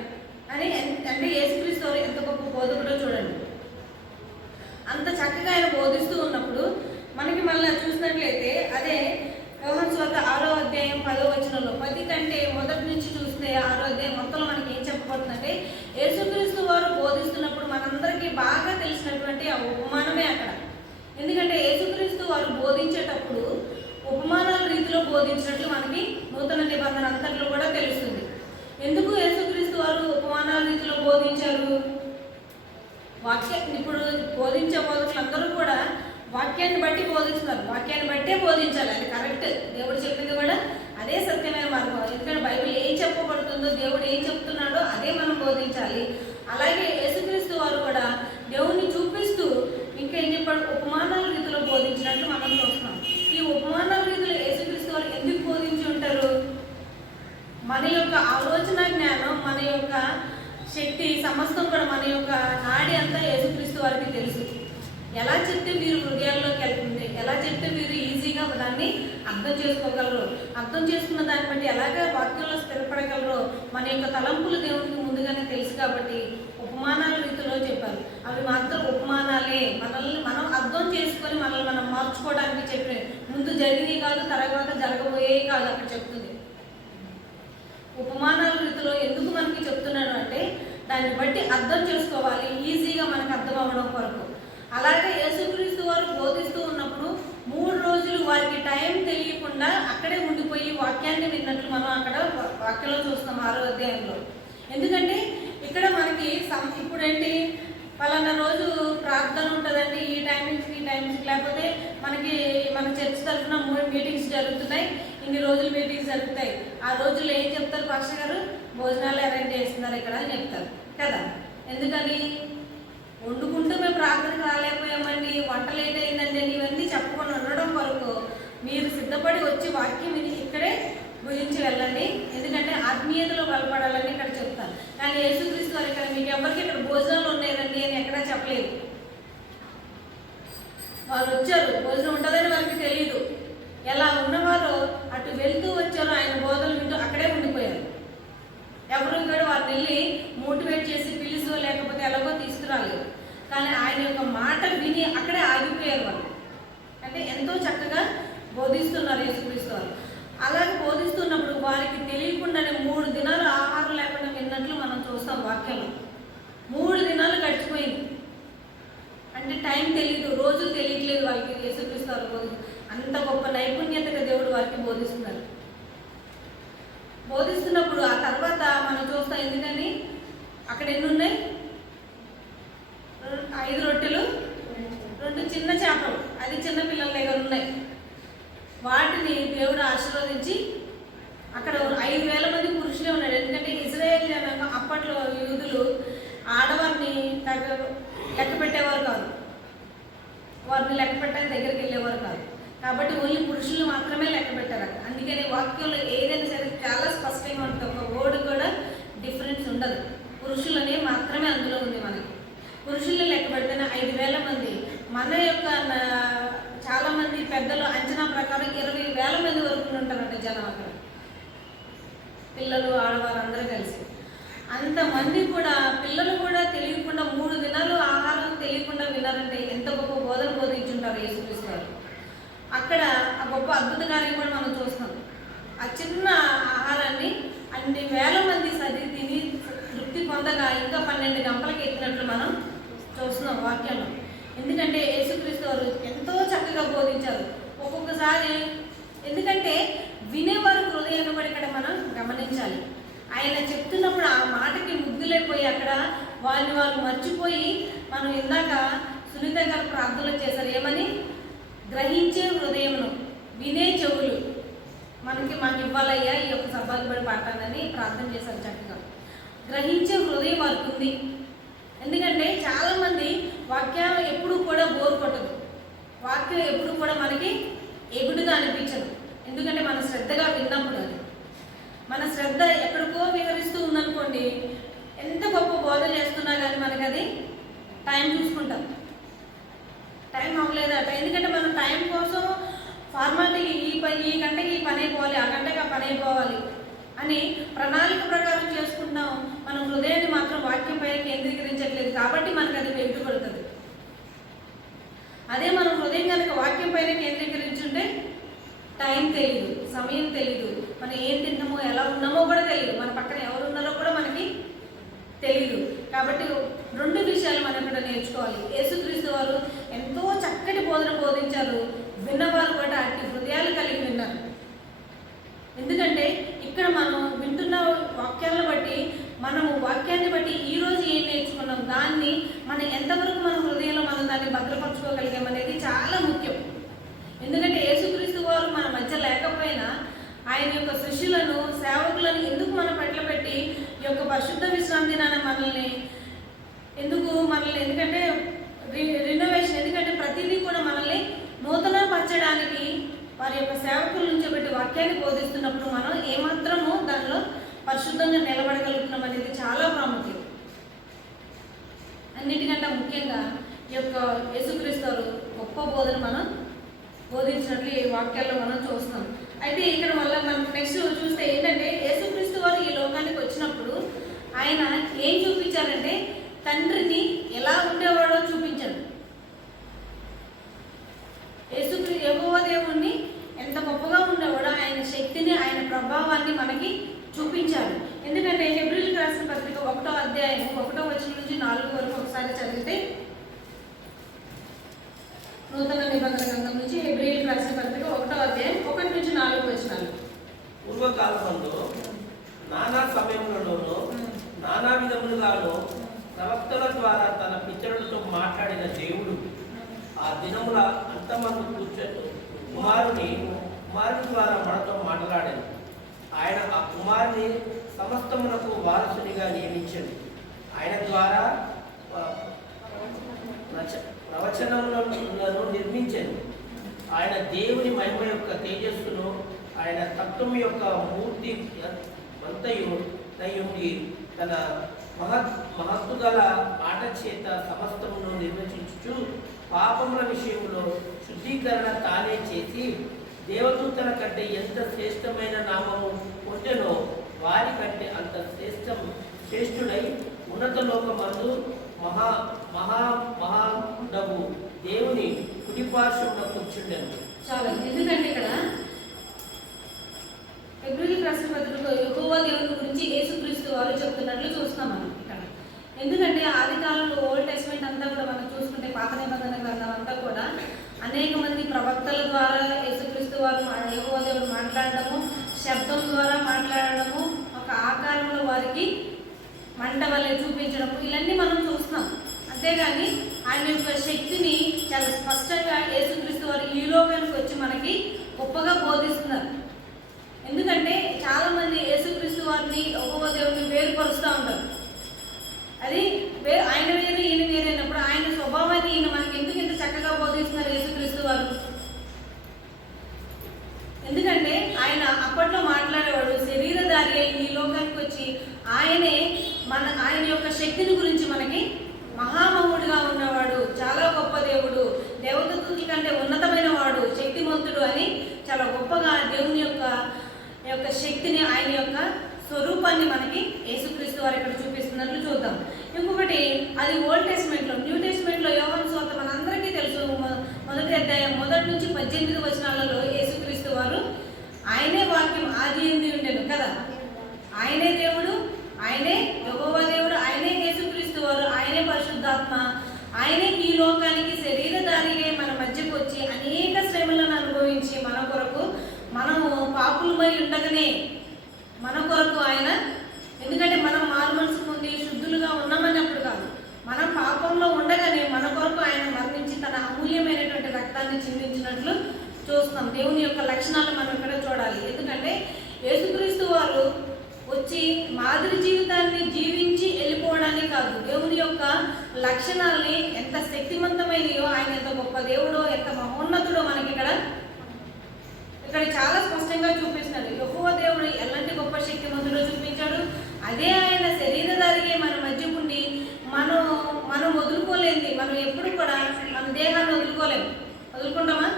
అని. అంటే యేసుక్రీస్తు ఎంత గొప్ప బోధకుడో చూడండి. అంత చక్కగా ఆయన బోధిస్తూ ఉన్నప్పుడు మనకి మళ్ళీ చూసినట్లయితే అదే యోహాను సువార్త 6వ అధ్యాయం 10వ వచనంలో 10 కంటే మొదటి నుంచి చూస్తే 6వ అధ్యాయం మొత్తంలో మనకి ఏం చెప్పబడుతుందంటే యేసుక్రీస్తు వారు బోధిస్తున్నప్పుడు మనందరికీ బాగా తెలిసినటువంటి ఆ ఉపమానమే అక్కడ. ఎందుకంటే యేసుక్రీస్తు వారు బోధించేటప్పుడు ఉపమానాల రీతిలో బోధించినట్లు మనకి నూతన నిబంధన అంతట్లో కూడా తెలుస్తుంది. ఎందుకు యేసుక్రీస్తు వారు ఉపమానాల రీతిలో బోధించారు? ఇప్పుడు బోధించే బోధకులందరూ కూడా వాక్యాన్ని బట్టి బోధిస్తున్నారు, వాక్యాన్ని బట్టే బోధించాలి, అది కరెక్ట్. దేవుడు చెప్పింది కూడా అదే సత్యమైన మార్గం. ఎందుకంటే బైబిల్ ఏం చెప్పబడుతుందో, దేవుడు ఏం చెప్తున్నాడో అదే మనం బోధించాలి. అలాగే యేసుక్రీస్తు వారు కూడా దేవుణ్ణి చూపిస్తూ ఇంకేం చెప్పాడు, ఉపమానాల రీతిలో బోధించినట్టు మనం చూస్తున్నాం. ఈ ఉపమానాల రీతిలో యేసుక్రీస్తు వారు ఎందుకు బోధించి ఉంటారు? మన యొక్క ఆలోచన జ్ఞానం, మన యొక్క శక్తి సమస్తం కూడా, మన యొక్క నాడి అంతా యేసుక్రీస్తు వారికి తెలుసు. ఎలా చెప్తే మీరు హృదయాల్లోకి వెళ్తుంది, ఎలా చెప్తే మీరు ఈజీగా దాన్ని అర్థం చేసుకోగలరు, అర్థం చేసుకున్న దాన్ని బట్టి ఎలాగ వాక్యంలో స్థిరపడగలరో మన యొక్క తలంపులు దేవుడికి ముందుగానే తెలుసు. కాబట్టి ఉపమానాల రీతిలో చెప్పారు. అవి మాత్రం ఉపమానాలే, మనల్ని మనం అర్థం చేసుకొని మనల్ని మనం మార్చుకోవడానికి చెప్పే, ముందు జరిగినవి కాదు, తర్వాత జరగబోయేవి కాదు అక్కడ చెప్తుంది. ఉపమానాల రీతిలో ఎందుకు మనకి చెప్తున్నాను అంటే దాన్ని బట్టి అర్థం చేసుకోవాలి, ఈజీగా మనకు అర్థం అవ్వడం కొరకు. అలాగే యేసుక్రీస్తు వారు బోధిస్తూ ఉన్నప్పుడు 3 రోజులు వారికి టైం తెలియకుండా అక్కడే ఉండిపోయి వాక్యాన్ని విన్నట్లు మనం అక్కడ వాక్యంలో చూస్తాం 6వ అధ్యాయంలో. ఎందుకంటే ఇక్కడ మనకి ఇప్పుడు ఏంటి, పలానా రోజు ప్రార్థన ఉంటుందండి, ఈ టైమింగ్స్కి లేకపోతే మనకి మన చర్చ్ తరఫున 3 మీటింగ్స్ జరుగుతున్నాయి, ఇన్ని రోజులు మీటింగ్స్ జరుగుతాయి. ఆ రోజుల్లో ఏం చెప్తారు, పాస్టర్ గారు భోజనాలు అరేంజ్ చేస్తున్నారు ఇక్కడ అని చెప్తారు కదా. ఎందుకని, వండుకుంటూ మేము ప్రార్థనకు రాలేకపోయామండి, వంట లేట్ అయిందండి అని ఇవన్నీ చెప్పకుండా ఉండడం కొరకు మీరు సిద్ధపడి వచ్చి వాక్యం విని ఇక్కడే గురించి వెళ్ళండి. ఎందుకంటే ఆత్మీయతలో బలపడాలని ఇక్కడ చెప్తాను. కానీ యేసుక్రీస్తు వారు ఇక్కడ మీకు ఎవరికి ఇక్కడ భోజనాలు ఉన్నాయండి అని ఎక్కడా చెప్పలేదు. వారు వచ్చారు, భోజనం ఉంటుందని వారికి తెలియదు. ఎలా ఉన్నవారో అటు వెళ్తూ వచ్చారో ఆయన బోధనలు వింటూ అక్కడే ఉండిపోయారు. ఎవరు కూడా వారిని వెళ్ళి మోటివేట్ చేసి పిలుస్తూ లేకపోతే ఎలాగో తీసుకురాలేదు. కానీ ఆయన యొక్క మాట విని అక్కడే ఆగిపోయారు వాళ్ళు. అంటే ఎంతో చక్కగా బోధిస్తున్నారు యేసుక్రీస్తు వారు. అలాగే బోధిస్తున్నప్పుడు వారికి తెలియకుండానే 3 దినాలు ఆహారం లేకుండా విన్నట్లు మనం చూస్తాం వాక్యంలో. 3 దినాలు గడిచిపోయింది. అంటే టైం తెలియదు, రోజు తెలియట్లేదు వాళ్ళకి. యేసుక్రీస్తు వారు అంత గొప్ప నైపుణ్యతగా దేవుడు వారికి బోధిస్తున్నారు. బోధిస్తున్నప్పుడు ఆ తర్వాత మనం చూస్తాం. ఎందుకని అక్కడ ఎన్ని ఉన్నాయి, 5 రొట్టెలు 2 చిన్న చేపలు, అది చిన్న పిల్లల దగ్గర ఉన్నాయి. వాటిని దేవుడు ఆశీర్వదించి అక్కడ 5,000 మంది పురుషులే ఉన్నాడు. ఎందుకంటే ఇజ్రాయేల్ జనాంగం అప్పట్లో యూదులు ఆడవారిని లెక్క పెట్టేవారు కాదు, వారిని లెక్క పెట్టడానికి దగ్గరికి వెళ్ళేవారు కాదు. కాబట్టి ఓన్లీ పురుషులు మాత్రమే లెక్క పెట్టారు అక్కడ. అందుకని వాక్యంలో ఏదైనా సరే చాలా స్పష్టంగా ఉంటుంది, ఒక వర్డ్ కూడా డిఫరెన్స్ ఉండదు. పురుషులనే మాత్రమే అందులో ఉంది. మనకి పురుషుల్ని లెక్క పెడితేనే 5,000 మంది. మన యొక్క చాలామంది పెద్దలు అంచనా ప్రకారం 20,000 మంది వరకు ఉంటారంట జనం అక్కడ, పిల్లలు ఆడవారు అందరూ కలిసి. అంతమంది కూడా, పిల్లలు కూడా తెలియకుండా 3 దినాలు ఆహారం తెలియకుండా విన్నారంటే ఎంత అక్కడ ఆ గొప్ప అద్భుత కార్యం కూడా మనం చూస్తాం. ఆ చిన్న ఆహారాన్ని అన్ని వేల మంది సరి తిని తృప్తి పొందగా ఇంకా 12 గంపలకి ఎత్తినట్లు మనం చూస్తున్నాం వాక్యంలో. ఎందుకంటే యేసుక్రీస్తు వారు ఎంతో చక్కగా బోధించారు. ఒక్కొక్కసారి ఎందుకంటే వినేవారు హృదయాన్ని కూడా ఇక్కడ మనం గమనించాలి. ఆయన చెప్తున్నప్పుడు ఆ మాటకి ముగ్గులైపోయి అక్కడ వాళ్ళు మర్చిపోయి, మనం ఇందాక సునీత గారు ప్రార్థనలు చేశారు ఏమని, గ్రహించే హృదయమును వినే చెవులు మాకు ఇవ్వాలయ్యా ఈ యొక్క సబ్బాతు బడి పాఠాన్ని ప్రార్థన చేశారు చక్కగా. గ్రహించే హృదయం వారికి ఉంది. ఎందుకంటే చాలామంది వాక్యాలు ఎప్పుడు కూడా బోర్ కొట్టదు, వాక్యం ఎప్పుడు కూడా మనకి ఎగుడుగా అనిపించదు. ఎందుకంటే మన శ్రద్ధగా విన్నప్పుడు అది మన శ్రద్ధ ఎక్కడికో వివరిస్తూ ఉందనుకోండి, ఎంత గొప్ప బోధ చేస్తున్నా కానీ మనకి అది టైం చూసుకుంటాం, టైం అవ్వలేదట. ఎందుకంటే మనం టైం కోసం ఫార్మాలిటీ ఈ గంటకి ఈ పని అయిపోవాలి, ఆ గంటకి ఆ పని అయిపోవాలి అని ప్రణాళిక ప్రకారం చేసుకుంటాం. మనం హృదయాన్ని మాత్రం వాక్యంపై కేంద్రీకరించట్లేదు కాబట్టి మనకు అది వెంటుపడుతుంది. అదే మనం హృదయం కనుక వాక్యం పైన కేంద్రీకరించుంటే టైం తెలియదు, సమయం తెలియదు, మనం ఏం తింటామో ఎలా ఉన్నామో కూడా తెలియదు, మన పక్కన ఎవరు ఉన్నారో కూడా మనకి తెలియదు. కాబట్టి 2 విషయాలు మనం ఇక్కడ నేర్చుకోవాలి. యేసుక్రీస్తు వారు ఎంతో చక్కటి బోధన బోధించారు, విన్నవారు కూడా అట్టి హృదయాలు కలిగి విన్నారు. ఎందుకంటే ఇక్కడ మనం వింటున్న వాక్యాలను బట్టి, మనము వాక్యాన్ని బట్టి ఈరోజు ఏం నేర్చుకున్నాం, దాన్ని మనం ఎంతవరకు మన హృదయంలో మనం దాన్ని భద్రపరచుకోగలిగాం అనేది చాలా ముఖ్యం. ఎందుకంటే యేసుక్రీస్తు వారు మన మధ్య లేకపోయినా ఆయన యొక్క శిష్యులను, సేవకులను ఎందుకు మన పట్ల పెట్టి ఈ యొక్క పరిశుద్ధ విశ్రాంతి దినాన మనల్ని ఎందుకంటే రినోవేషన్, ఎందుకంటే ప్రతిదీ కూడా మనల్ని నూతన పరచడానికి వారి యొక్క సేవకుల నుంచి పెట్టి వాక్యాన్ని బోధిస్తున్నప్పుడు మనం ఏమాత్రము దానిలో పరిశుద్ధంగా నిలబడగలుగుతున్నాం అనేది చాలా ప్రాముఖ్యం. అన్నిటికంటే ముఖ్యంగా ఈ యొక్క యేసుక్రీస్తు వారు గొప్ప బోధన మనం బోధించినట్లు ఈ వాక్యాల్లో మనం చూస్తాం. అయితే ఇక్కడ వల్ల మనం నెక్స్ట్ చూస్తే ఏంటంటే యేసుక్రీస్తు వారు ఈ లోకానికి వచ్చినప్పుడు ఆయన ఏం చూపించారంటే తండ్రిని ఎలా ఉండేవాడో చూపించాడు. యెహోవా దేవుణ్ణి ఎంత గొప్పగా ఉండేవాడో ఆయన శక్తిని, ఆయన ప్రభావాన్ని మనకి చూపించాడు. ఎందుకంటే హెబ్రీయులకు రాసిన పత్రిక 1వ అధ్యాయం 1వ వచనం నుంచి 4 వరకు ఒకసారి చదివితే, నూతన నిబంధన గ్రంథం నుంచి హెబ్రీయులకు రాసిన పత్రిక 1వ అధ్యాయం 1 నుంచి 4 వచనాలు. పూర్వకాలంలో నానా సమయంలోనూ నానా విధములుగాను ప్రవక్తల ద్వారా తన పితరులతో మాట్లాడిన దేవుడు ఆ దినముల అంతమంది కూర్చొని కుమారుని ద్వారా మనతో మాట్లాడాడు. ఆయన ఆ కుమారుని సమస్తమునకు వారసునిగా నియమించాడు. ఆయన ద్వారా ప్రవచనములను నిర్మించాడు. ఆయన దేవుని మహిమ యొక్క తేజస్సును, ఆయన తత్వం యొక్క మూర్తి అంతయుండి తన మహత్తు గల ఆట చేత సమస్తమును నిర్వచించుచు పాపముల విషయంలో శుద్ధీకరణ తానే చేసి దేవదూతల కంటే ఎంత శ్రేష్టమైన నామము పొందెనో వారి కంటే అంత శ్రేష్ఠుడై ఉన్నత లోకమందు మహాడవు దేవుని కుడిపార్శ్వమున కూర్చుండెను. చాలా. ఎందుకంటే ఇక్కడ హెబ్రీయులకు రాసిన పత్రికలో యెహోవా దేవుని గురించి యేసుక్రీస్తు వారు చెప్తున్నట్లు చూస్తున్నాం మనం ఇక్కడ. ఎందుకంటే ఆది కాలంలో ఓల్డ్ టెస్ట్మెంట్ అంతా కూడా మనం చూసుకుంటే పాత నిబంధన గ్రంథం అంతా కూడా అనేక మంది ప్రవక్తల ద్వారా యేసుక్రీస్తు వారు యెహోవా దేవుడు మాట్లాడడము, శబ్దం ద్వారా మాట్లాడడము, ఒక ఆకారంలో వారికి మంట వల్లే చూపించడము, ఇవన్నీ మనం చూస్తున్నాం. అంతేగాని ఆయన యొక్క శక్తిని చాలా స్పష్టంగా యేసుక్రీస్తు వారు ఈ లోకానికి వచ్చి మనకి గొప్పగా బోధిస్తున్నారు. ఎందుకంటే చాలామంది యేసుక్రీస్తు వారిని యెహోవా దేవుడిని వేరుపరుస్తూ ఉంటారు. అది ఆయన వేరు ఈయన వేరైనప్పుడు ఆయన స్వభావాన్ని ఈయన మనకి ఎందుకు ఇంత చక్కగా బోధిస్తున్నారు యేసుక్రీస్తు వారు? ఎందుకంటే ఆయన అప్పట్లో మాట్లాడేవాడు, శరీరధారి అయి ఈ లోకానికి వచ్చి ఆయన యొక్క శక్తిని గురించి మనకి మహామహుడుగా ఉన్నవాడు, చాలా గొప్ప దేవుడు, దేవదూతుల కంటే ఉన్నతమైన వాడు, శక్తిమంతుడు అని చాలా గొప్పగా దేవుని యొక్క శక్తిని, ఆయన యొక్క స్వరూపాన్ని మనకి యేసుక్రీస్తు వారు ఇక్కడ చూపిస్తున్నట్లు చూద్దాం. ఇంకొకటి అది ఓల్డ్ టెస్ట్మెంట్లో. న్యూ టెస్ట్మెంట్లో యోహాను సువార్త మనందరికీ తెలుసు, 1వ అధ్యాయం 1 నుంచి 18 వచనాలలో మనము పాపులమై ఉండగానే మన కొరకు ఆయన, ఎందుకంటే మనం మారు మనసు పొంది శుద్ధులుగా ఉన్నామన్నప్పుడు కాదు, మనం పాపంలో ఉండగానే మన కొరకు ఆయన మరణించి తన అమూల్యమైనటువంటి రక్తాన్ని చిందించినట్లు చూస్తున్నాం. దేవుని యొక్క లక్షణాలు మనం ఇక్కడ చూడాలి. ఎందుకంటే యేసుక్రీస్తు వారు వచ్చి మాదిరి జీవితాన్ని జీవించి వెళ్ళిపోవడానికి కాదు, దేవుని యొక్క లక్షణాలని ఎంత శక్తివంతమైనయో, ఆయన ఎంత గొప్ప దేవుడో, ఎంత మహోన్నతుడో మనకి ఇక్కడ చాలా స్పష్టంగా చూపిస్తున్నాడు. యెహోవా దేవుడు ఎలాంటి గొప్ప శక్తివంతుడో చూపించాడు. అదే ఆయన శరీరధారిగా మన మధ్య ఉండి మనం వదులుకోలేంది. మనం ఎప్పుడు కూడా మన దేహాన్ని వదులుకుంటామా?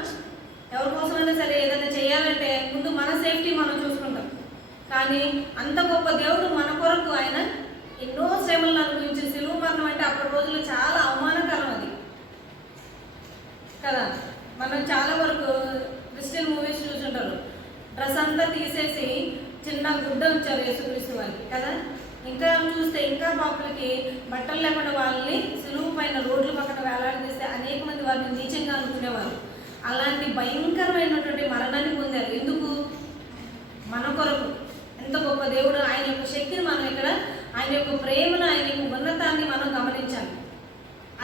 ఎవరి కోసమైనా సరే ఏదైనా చేయాలంటే ముందు మన సేఫ్టీ మనం చూసుకుంటాం. కానీ అంత గొప్ప దేవుడు మన కొరకు ఆయన ఎన్నో శ్రమలను అనుభవించి, సిలువ మరణం అంటే అప్పటి రోజుల్లో చాలా అవమానకరం అది కదా. మనం చాలా వరకు క్రిస్టియన్ మూవీస్ చూసుంటారు, డ్రెస్ అంతా తీసేసి చిన్న గుడ్డ ఉంచారు యేసుక్రీస్తు వారికి కదా. ఇంకా చూస్తే ఇంకా పాపులకి బట్టలు లేకుండా వాళ్ళని సిలువ పైన రోడ్ల పక్కన వేలాడదీస్తే అనేక మంది వారిని నీచంగా అనుకునేవారు. అలాంటి భయంకరమైనటువంటి మరణాన్ని పొందారు. ఎందుకు? మన కొరకు. ఎంత గొప్ప దేవుడు! ఆయన యొక్క శక్తిని మనం ఇక్కడ, ఆయన యొక్క ప్రేమను, ఆయన యొక్క ఉన్నతాన్ని మనం గమనించాలి.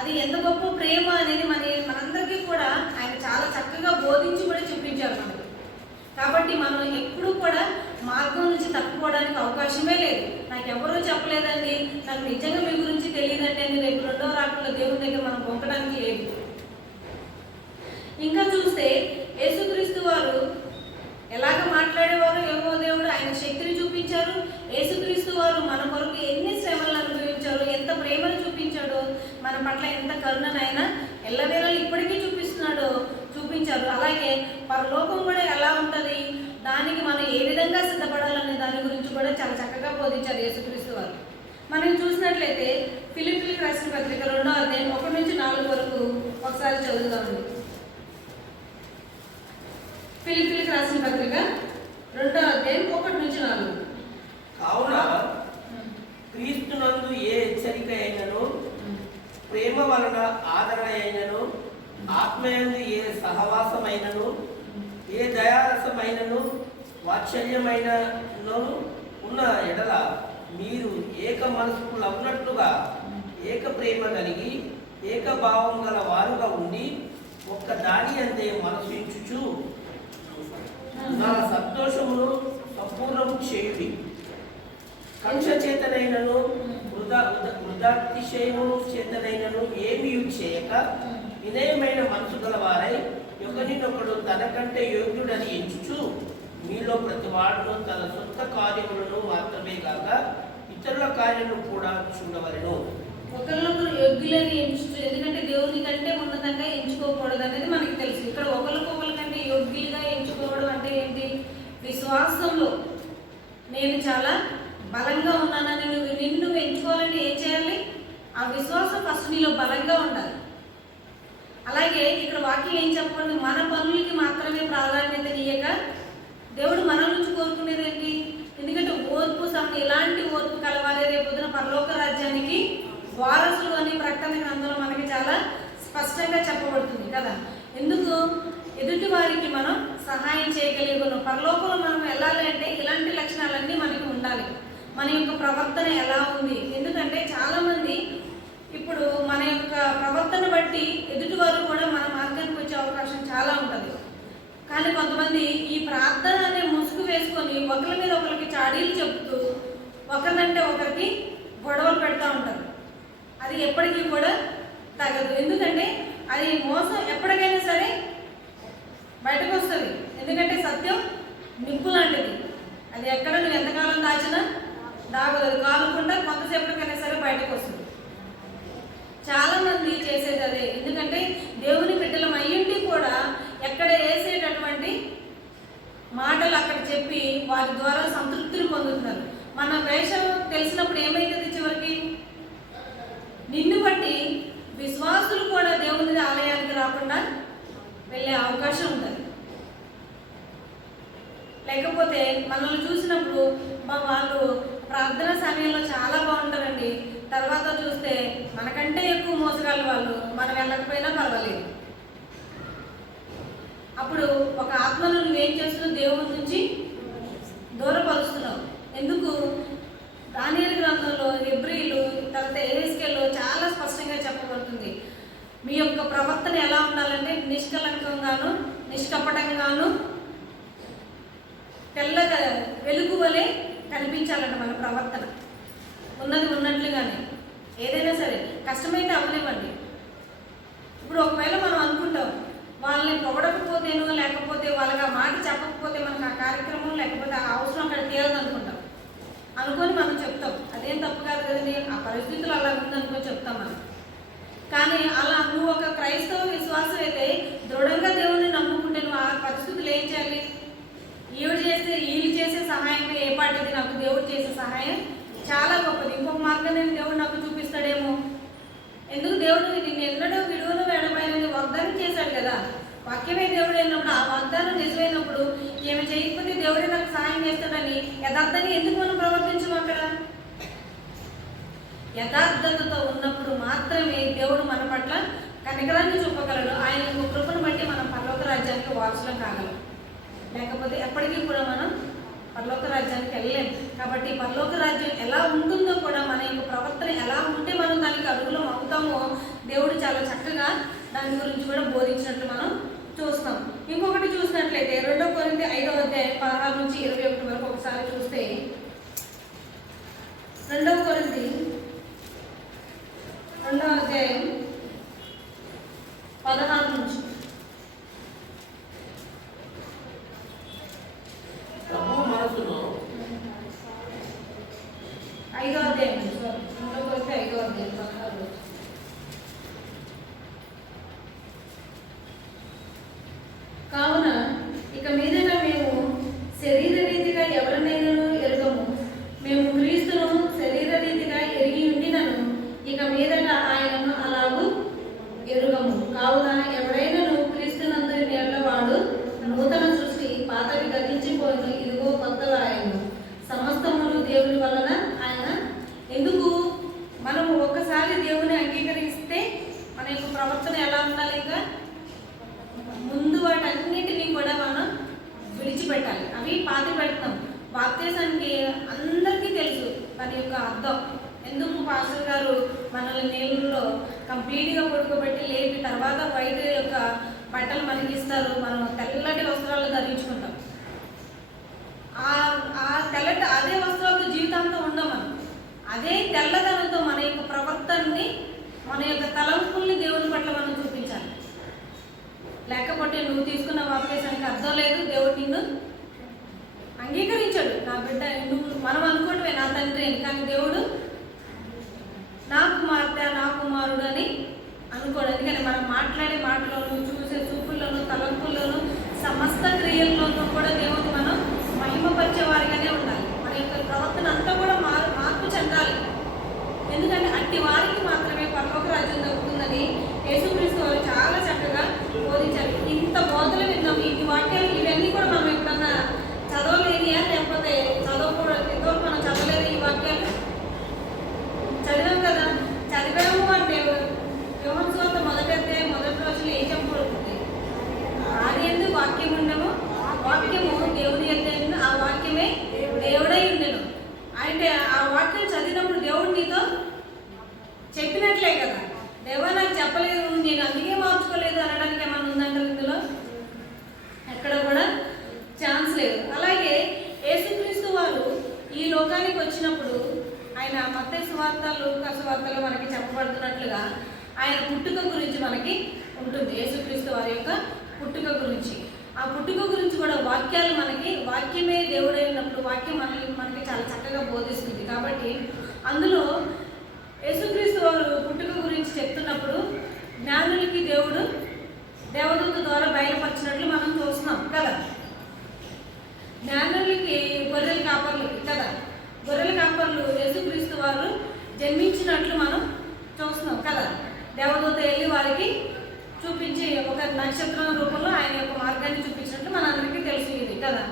అది ఎంత గొప్ప ప్రేమ అనేది మనందరికీ కూడా ఆయన చాలా చక్కగా బోధించి కూడా చూపించారు మనకి. కాబట్టి మనం ఎప్పుడు కూడా మార్గం నుంచి తప్పుకోవడానికి అవకాశమే లేదు. నాకు ఎవరూ చెప్పలేదండి, నాకు నిజంగా మీ గురించి తెలియదండి అని రేపు రెండో రాకుండా దేవుని దగ్గర మనం పొందడానికి లేదు. ఇంకా చూస్తే యేసుక్రీస్తు వారు ఎలాగ మాట్లాడేవారు యెహోవా దేవుడు, ఆయన శక్తిని చూపించారు. యేసుక్రీస్తు వారు మన కొరకు ఎన్ని శ్రమలను అనుభవించారు, ఎంత ప్రేమను చూపించాడో, మన పట్ల ఎంత కరుణనైనా ఎల్లవేళలు ఇప్పటికీ చూపించారు. అలాగే పరలోకం కూడా ఎలా ఉంటుంది, దానికి మనం ఏ విధంగా సిద్ధపడాలనే దాని గురించి కూడా చాలా చక్కగా బోధించారు యేసుక్రీస్తు వారు. మనం చూసినట్లయితే ఫిలిప్పీయులకు రాసిన పత్రిక 2వ అధ్యాయం 1 నుంచి 4 వరకు ఒకసారి చదువుదామండి. ఫిలిప్పీయులకు రాసిన పత్రిక 2వ అధ్యాయం 1 నుంచి 4. కావున క్రీస్తునందు ఏ హెచ్చరిక అయినను, ప్రేమ వలన ఆదరణ అయినను, ఆత్మయందు ఏ సహవాసమైనను, ఏ దయారసమైనను, వాత్సల్యమైనను ఉన్న ఎడల మీరు ఏక మనస్కులవునట్లుగా ఏక ప్రేమ కలిగి ఏక భావం గల వారుగా ఉండి ఒక్క దాని అంతే మనసు ఇచ్చుచు నా సంతోషమును సంపూర్ణము చేయుడి. కక్ష చేతనైనను వృద్ధాతిశయము చేతనైనను ఏమీ చేయక వినయమైన మనసు గలవారై ఒకరినొకడు తనకంటే యోగ్యుడని ఎంచుచు మీలో ప్రతి వాడును తన సొంత కార్యములను మాత్రమే కాక ఇతరుల కార్యములను కూడా చూడవలెను. ఒకరినొకరు యోగ్యులని ఎంచుతూ, ఎందుకంటే దేవుని కంటే ఉన్నతంగా ఎంచుకోకూడదు అనేది మనకి తెలుసు. ఇక్కడ ఒకరికొకరి కంటే యోగ్యులుగా ఎంచుకోవడం అంటే ఏంటి? విశ్వాసంలో నేను చాలా బలంగా ఉన్నానని నిన్ను ఎంచుకోవాలంటే ఏం చేయాలి? ఆ విశ్వాసం ఫస్ట్ నీలో బలంగా ఉండాలి. అలాగే ఇక్కడ వాక్యం ఏం చెప్పండి, మన పనులకి మాత్రమే ప్రాధాన్యత ఇయ్యక దేవుడు మన నుంచి కోరుకునేది ఏంటి? ఎందుకంటే ఓర్పు ఇలాంటి ఓర్పు కలవారే రేపొద్దున పరలోక రాజ్యానికి వారసులు అని ప్రకటన గ్రంథంలో మనకి చాలా స్పష్టంగా చెప్పబడుతుంది కదా. ఎందుకు? ఎదుటి వారికి మనం సహాయం చేయగలిగిన పరలోకంలో మనం వెళ్ళాలి అంటే ఇలాంటి లక్షణాలన్నీ మనకి ఉండాలి. మన యొక్క ప్రవర్తన ఎలా ఉంది? ఎందుకంటే చాలామంది ఇప్పుడు మన యొక్క ప్రవర్తన బట్టి ఎదుటివారు కూడా మన మార్గానికి వచ్చే అవకాశం చాలా ఉంటుంది. కానీ కొంతమంది ఈ ప్రార్థన అనే ముసుగు వేసుకొని ఒకరి మీద ఒకరికి చాడీలు చెప్తూ ఒకరినంటే ఒకరికి గొడవలు పెడతా ఉంటారు. అది ఎప్పటికీ కూడా తగదు. ఎందుకంటే అది మోసం ఎప్పటికైనా సరే బయటకు వస్తుంది. ఎందుకంటే సత్యం నిప్పు లాంటిది, అది ఎక్కడ నువ్వు ఎంతకాలం దాచినా దాగదు, అది కాలకుండా కొంతసేపటికైనా సరే బయటకు వస్తుంది. చాలా మంది చేసేది అదే. ఎందుకంటే దేవుని బిడ్డలం అయ్యుండి కూడా ఎక్కడ వేసేటటువంటి మాటలు అక్కడ చెప్పి వారి ద్వారా సంతృప్తిని పొందుతున్నారు. మన వేషం తెలిసినప్పుడు ఏమైతుంది? చివరికి నిన్ను బట్టి విశ్వాసులు కూడా దేవుని ఆలయానికి రాకుండా వెళ్ళే అవకాశం ఉంటుంది. లేకపోతే మనల్ని చూసినప్పుడు వాళ్ళు ప్రార్థన సమయంలో చాలా బాగుంటారండి, తర్వాత చూస్తే మనకంటే ఎక్కువ మోసగాళ్ళు వాళ్ళు, మనం వెళ్ళకపోయినా పర్వాలేదు. అప్పుడు ఒక ఆత్మను నువ్వేం చేస్తున్నావు చేస్తున్నావు? దేవుడి నుంచి దూరపరుస్తున్నావు. ఎందుకు? దానియేలు గ్రంథంలో, హెబ్రీలు, తర్వాత ఎహెజ్కేలులో చాలా స్పష్టంగా చెప్పబడుతుంది. మీ యొక్క ప్రవర్తన ఎలా ఉండాలంటే నిష్కలంకంగాను, నిష్కపటంగాను, తెల్లగా వెలుగు వలె కనిపించాలంట మన ప్రవర్తన. ఉన్నది ఉన్నట్లుగానే. ఏదైనా సరే కష్టమైతే అవనివ్వండి. ఇప్పుడు ఒకవేళ మనం అనుకుంటాం వాళ్ళని పొగడకపోతేనో, లేకపోతే వాళ్ళకి ఆ మాట చెప్పకపోతే మనకు ఆ కార్యక్రమం లేకపోతే ఆ అవసరం అక్కడ తీరదు అనుకుంటాం. అనుకొని మనం చెప్తాం. అదేం తప్పు కాదు కదండి, ఆ పరిస్థితులు అలా ఉందనుకొని చెప్తాం మనం. కానీ అలా నువ్వు ఒక క్రైస్తవ విశ్వాసం అయితే దృఢంగా దేవుడిని నమ్ముకుంటే నువ్వు ఆ పరిస్థితులు ఏం చేయాలి? వీళ్ళు చేసే సహాయం ఏ పాటిది? నాకు దేవుడు చేసే సహాయం చాలా గొప్పది. ఇంకొక మార్గాన్ని దేవుడు నాకు చూపిస్తాడేమో. ఎందుకు? దేవుడు నిన్ను ఎన్నడో విడువను వేడమైనది వాగ్దానం చేశాడు కదా. వాక్యమే దేవుడు అయినప్పుడు, ఆ వాగ్దానం నిజమైనప్పుడు ఏమి చేయకపోతే దేవుడే నాకు సహాయం చేస్తాడని యథార్థంగా ఎందుకు మనం ప్రవర్తించము? అక్కడ యథార్థతతో ఉన్నప్పుడు మాత్రమే దేవుడు మన పట్ల కనికరాన్ని చూపగలడు. ఆయన కృపను బట్టి మనం పరలోక రాజ్యానికి వారసులం కాగలం. లేకపోతే ఎప్పటికీ కూడా మనం పరలోక రాజ్యానికి వెళ్ళలేము. కాబట్టి పరలోక రాజ్యం ఎలా ఉంటుందో కూడా, మన యొక్క ప్రవర్తన ఎలా ఉంటే మనం దానికి అడుగులం అవుతామో దేవుడు చాలా చక్కగా దాని గురించి కూడా బోధించినట్లు మనం చూస్తాం. ఇంకొకటి చూసినట్లయితే 2 కొరింథీ 5వ అధ్యాయం 16 నుంచి 21 వరకు ఒకసారి చూస్తే, 2 కొరింథీ 2వ అధ్యాయం 16 నుంచి. ప్రభు మనసును 5వ అధ్యాయం 2 కొరింథీ 5వ అధ్యాయం 16. కావున ఇక మీదట మేము శరీర రీతిగా ఎవరినైనాను ఎరుగము. మేము క్రీస్తును శరీర రీతిగా ఎరిగి ఉండినను ఇక మీదట ఆయనను అలాగూ ఎరుగము. కావున ఎవడైనాను క్రీస్తునందు నేలవాడు నూతన సృష్టి, పాతవి గతించిపోయిన, ఇదిగో కొత్తగా ఆయన. సమస్తములు దేవుని వలన ఆయన. ఎందుకు? మనము ఒక్కసారి దేవుని అంగీకరిస్తే మన యొక్క ప్రవర్తన ఎలా ఉండాలి? ఇంకా ముందు వాటన్నిటినీ కూడా మనం విడిచిపెట్టాలి. అవి పాతి పెడతాం. బాప్తిజానికి అందరికీ తెలుసు దాని యొక్క అర్థం. ఎందుకు పాస్టర్ గారు మనల్ని నీళ్ళలో కంప్లీట్గా పడుకోబెట్టి లేపి తర్వాత వైట్ యొక్క బట్టలు మనకి ఇస్తారు. మనం తెల్లటి వస్త్రాలు ధరించుకుంటాం. ఆ తెల్లటి అదే వస్త్రాలతో జీవితంతో ఉండం మనం. అదే తెల్లదనంతో మన యొక్క ప్రవర్తనని, మన యొక్క తలంపుల్ని దేవుని పట్ల మనం చూపించాలి. లేకపోతే నువ్వు తీసుకున్న బాప్తిజానికి అర్థం లేదు. దేవుడు నిన్ను అంగీకరించాడు. నా బిడ్డ నువ్వు, మనం అనుకోవటమే నా తండ్రి అని, కానీ దేవుడు నా కుమార్తె, నా కుమారుడు అని అనుకోడు. ఎందుకని మనం మాట్లాడే మాటలోను, చూసే చూపుల్లోనూ, తలంపుల్లోనూ, సమస్త క్రియల్లోనూ కూడా దేవుడు మనం మహిమపరిచే వారిగానే ఉండాలి. మన యొక్క ప్రవర్తన అంతా కూడా మార్పు చెందాలి. ఎందుకంటే అట్టి వారికి మాత్రమే పరలోక రాజ్యం దక్కుతుందని యేసుక్రీస్తు వారు చాలా చక్కగా బోధించారు. ఇంత బోధలు విన్నాం. ఈ వాక్యాలు ఇవన్నీ కూడా మనం ఎప్పుడన్నా చదవలేనియా? లేకపోతే చదవకూడదు? ఇంతవరకు మనం చదవలేదు ఈ వాక్యాలు. చదివాం కదా. చదివాము అంటే యోహాను సువార్త మొదటి రోజులు ఏం చెప్పబడుతుంది? ఆది యందు వాక్యం ఉండము, వాక్యము దేవుని యొద్ద, ఆ వాక్యమే దేవుడై ఉండెను. అంటే ఆ వాక్యం చదివినప్పుడు దేవుడు నీతో చెప్పినట్లే కదా. దేవా నాకు చెప్పలేదు, నేను అందుకే మార్చుకోలేదు అనడానికి ఏమన్నా ఉందంటారు ఇందులో? ఎక్కడ కూడా ఛాన్స్ లేదు. అలాగే యేసుక్రీస్తు వారు ఈ లోకానికి వచ్చినప్పుడు ఆయన మత్తయి సువార్త, లూకా సువార్తలో మనకి చెప్పబడుతున్నట్లుగా ఆయన పుట్టుక గురించి మనకి ఉంటుంది. యేసుక్రీస్తు వారి యొక్క పుట్టుక గురించి, ఆ పుట్టుక గురించి కూడా వాక్యాలు మనకి, వాక్యమే దేవుడైనప్పుడు వాక్యం మనకి చాలా చక్కగా బోధిస్తుంది. కాబట్టి అందులో యేసుక్రీస్తు వారు పుట్టుక గురించి చెప్తున్నప్పుడు జ్ఞానులకి దేవుడు దేవదూత ద్వారా బయలుపరిచినట్లు మనం చూస్తున్నాం కదా. జ్ఞానులకి గొర్రెల కాపర్లకి కదా, గొర్రెల కాపర్లు యేసుక్రీస్తు వారు జన్మించినట్లు మనం చూస్తున్నాం కదా. దేవదూత వెళ్ళి వారికి చూపించి ఒక నక్షత్రం రూపంలో ఆయన యొక్క మార్గాన్ని చూపించినట్లు మనందరికీ తెలుసు ఇది కదా.